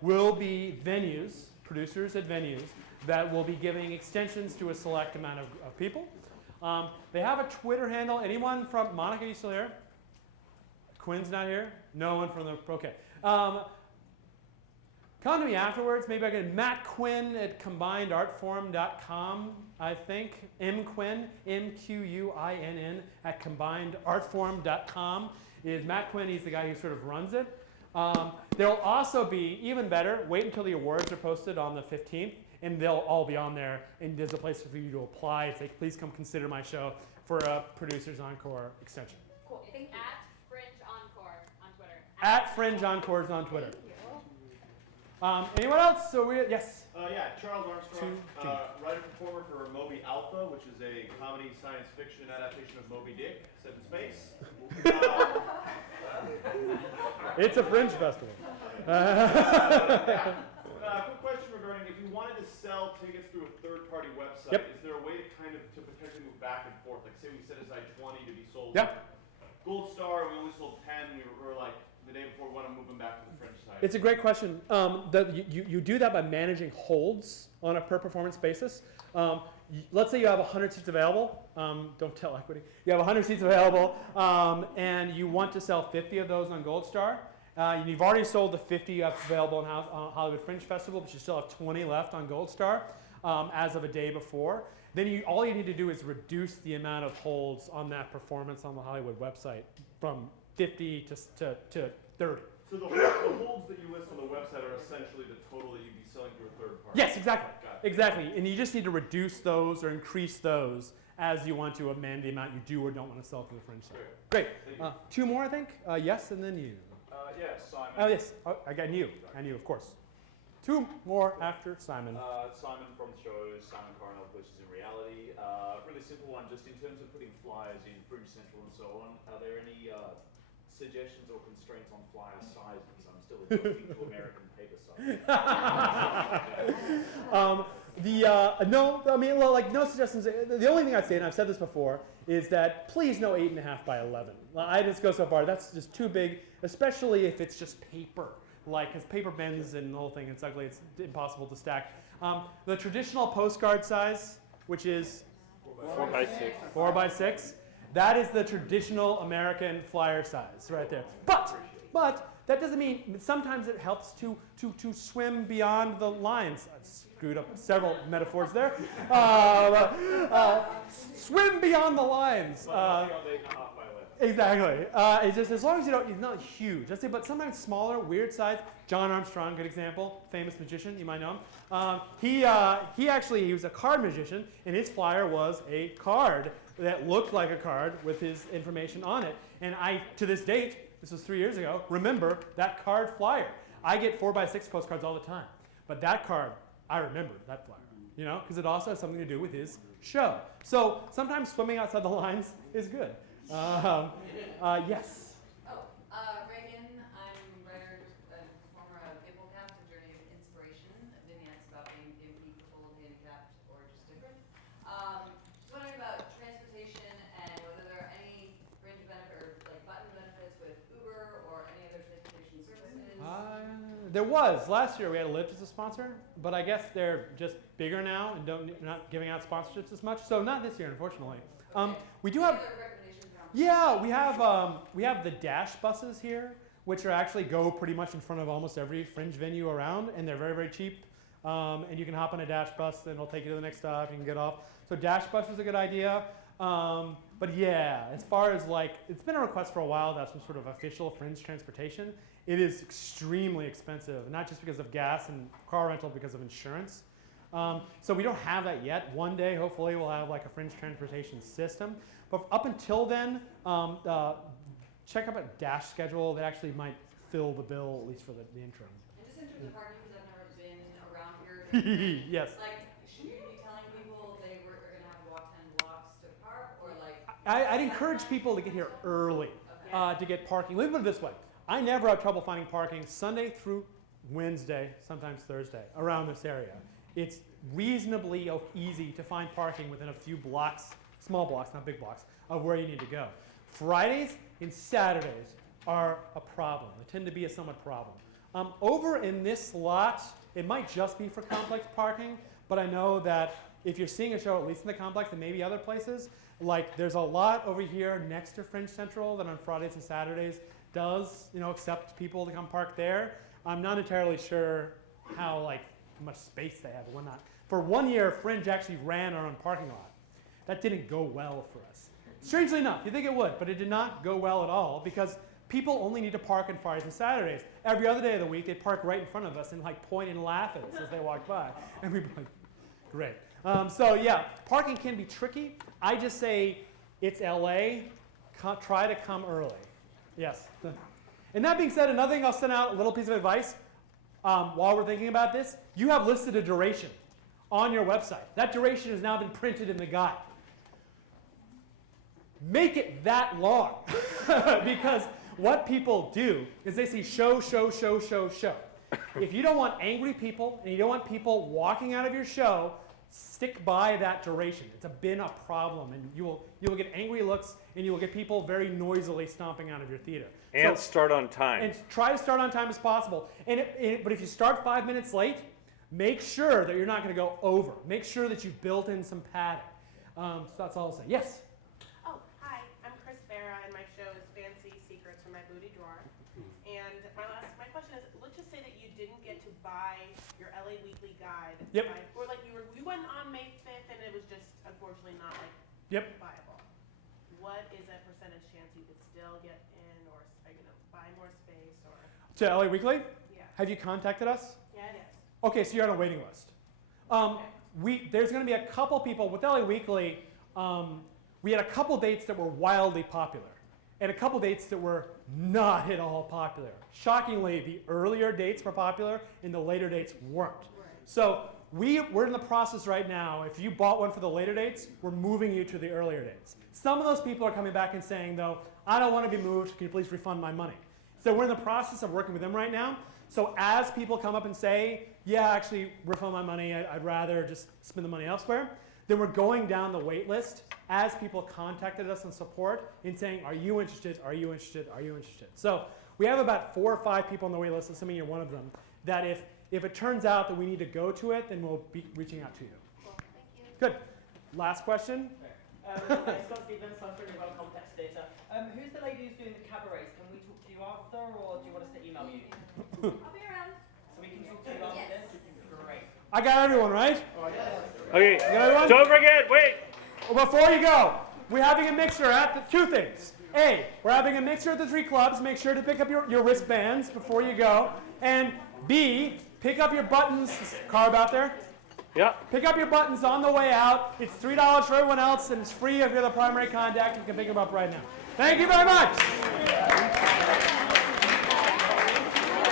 will be venues, producers at venues, that will be giving extensions to a select amount of people. They have a Twitter handle. Anyone from, Monica, are you still here? Quinn's not here? No one from the, okay. Come to me afterwards. Maybe I can, Matt Quinn at combinedartforum.com, I think. MQuinn, MQUINN at combinedartforum.com is Matt Quinn. He's the guy who sort of runs it. There'll also be, even better, wait until the awards are posted on the 15th, and they'll all be on there, and there's a place for you to apply. Say, please come consider my show for a Producers Encore extension. Cool. It's at Fringe Encore on Twitter. At Fringe Encores on Twitter. Anyone else? So yes. Yeah, Charles Armstrong, writer-performer for Moby Alpha, which is a comedy science fiction adaptation of Moby Dick set in space. It's a Fringe festival. Quick question regarding if you wanted to sell tickets through a third-party website, Yep. is there a way to potentially move back and forth? Like, say we set aside 20 to be sold. Yeah. Gold Star, we only sold 10. We were like the day before we want to move them back to the Fringe side. It's a great question. You do that by managing holds on a per performance basis. Let's say you have 100 seats available. Don't tell equity. You have 100 seats available, and you want to sell 50 of those on Gold Star. You've already sold the 50 available in Hollywood Fringe Festival, but you still have 20 left on Gold Star as of a day before. Then all you need to do is reduce the amount of holds on that performance on the Hollywood website from 50 to 30. So the holds that you list on the website are essentially the total that you'd be selling through a third party? Yes, exactly. Got it. Exactly. And you just need to reduce those or increase those as you want to amend the amount you do or don't want to sell to the Fringe site. Great. Great. Two more, I think. Yes, and then you. Yes, Simon. Oh, yes. Oh, I got you. And you, of course. Two more after Simon. Simon from the show, Simon Coronel, Glitches in Reality. Really simple one, just in terms of putting flyers in Fringe Central and so on, are there any suggestions or constraints on flyer sizes? I'm still adjusting to American paper size. No, I mean, well, like no suggestions. The only thing I'd say, and I've said this before, is that please no 8.5 by 11. I just go so far. That's just too big, especially if it's just paper. Like, because paper bends and the whole thing, it's ugly, it's impossible to stack. The traditional postcard size, which is 4 by 6. 4 by 6, that is the traditional American flyer size right there. But that doesn't mean, sometimes it helps to swim beyond the lines. I screwed up several metaphors there. Swim beyond the lines. Exactly. It's just as long as it's not huge. Let's say, but sometimes smaller, weird size. John Armstrong, good example, famous magician, you might know him. He was a card magician, and his flyer was a card that looked like a card with his information on it. And I, to this date, this was 3 years ago, remember that card flyer. I get 4 by 6 postcards all the time, but that card, I remember that flyer, because it also has something to do with his show. So sometimes swimming outside the lines is good. Yes. Reagan, I'm writer and performer of Ipplecast, A Journey of Inspiration, vignettes about being gimpy, crippled, handicapped, or just different. Just wondering about transportation and whether there are any fringe benefit or like button benefits with Uber or any other transportation services. There was. Last year we had Lyft as a sponsor, but I guess they're just bigger now and not giving out sponsorships as much. So not this year, unfortunately. We do have. Yeah, we have the Dash buses here, which actually go pretty much in front of almost every Fringe venue around, and they're very, very cheap. And you can hop on a Dash bus, and it'll take you to the next stop. You can get off. So Dash bus is a good idea. But yeah, as far as it's been a request for a while to have some sort of official Fringe transportation. It is extremely expensive, not just because of gas and car rental, because of insurance. So we don't have that yet. One day, hopefully, we'll have a Fringe transportation system. But up until then, check out a Dash schedule that actually might fill the bill, at least for the interim. And just in terms of parking, because I've never been around here. Yes. Should you be telling people they're going to have to walk 10 blocks to park, or I'd encourage people to get here early to get parking. Let me put it this way. I never have trouble finding parking Sunday through Wednesday, sometimes Thursday, around this area. It's reasonably easy to find parking within a few blocks, small blocks, not big blocks, of where you need to go. Fridays and Saturdays are a problem. They tend to be a somewhat problem. Over in this lot, it might just be for complex parking, but I know that if you're seeing a show, at least in the complex and maybe other places, there's a lot over here next to Fringe Central that on Fridays and Saturdays does, accept people to come park there. I'm not entirely sure how much space they have and whatnot. For 1 year, Fringe actually ran our own parking lot. That didn't go well for us. Strangely enough, you'd think it would, but it did not go well at all because people only need to park on Fridays and Saturdays. Every other day of the week, they'd park right in front of us and point and laugh at us as they walked by. And we'd be like, great. So yeah, parking can be tricky. I just say it's LA. Try to come early. Yes. And that being said, another thing I'll send out, a little piece of advice while we're thinking about this. You have listed a duration on your website. That duration has now been printed in the guide. Make it that long because what people do is they see show, show, show, show, show. If you don't want angry people and you don't want people walking out of your show, stick by that duration. It's been a problem, and you will get angry looks, and you will get people very noisily stomping out of your theater. And start on time. And try to start on time as possible. But if you start 5 minutes late, make sure that you're not going to go over. Make sure that you've built in some padding. So that's all I'll say. Yes? Oh, hi, I'm Chris Farah, and my show is Fancy Secrets from My Booty Drawer. And my question is, let's just say that you didn't get to buy your LA Weekly guide. Yep. Or like you went on May 5th and it was just unfortunately not like Yep. viable. What is that percentage chance you could still get in or buy more space or? To LA Weekly? Yeah. Have you contacted us? Yeah, it is. Okay, so you're on a waiting list. There's going to be a couple people with LA Weekly. We had a couple dates that were wildly popular, and a couple dates that were not at all popular. Shockingly, the earlier dates were popular, and the later dates weren't. So we're in the process right now. If you bought one for the later dates, we're moving you to the earlier dates. Some of those people are coming back and saying, though, I don't want to be moved. Can you please refund my money? So we're in the process of working with them right now. So as people come up and say, yeah, actually, refund my money, I'd rather just spend the money elsewhere, then we're going down the wait list as people contacted us in support and saying, are you interested, are you interested, are you interested? So we have about 4 or 5 people on the wait list, assuming you're one of them, that if it turns out that we need to go to it, then we'll be reaching out to you. Cool, thank you. Good. Last question? Scott Stevens, I'm from about context data. Who's the lady who's doing the cabarets? Can we talk to you after, or do you want us to email you? I'll be around. So we can talk to you after this? Great. I got everyone, right? Okay, You got everyone? don't forget, wait. Well, before you go, we're having a mixture at the 2 things. A, we're having a mixture at the 3 clubs. Make sure to pick up your wristbands before you go. And B, pick up your buttons. Is Carb out there? Yeah. Pick up your buttons on the way out. It's $3 for everyone else, and it's free if you're the primary contact. You can pick them up right now. Thank you very much.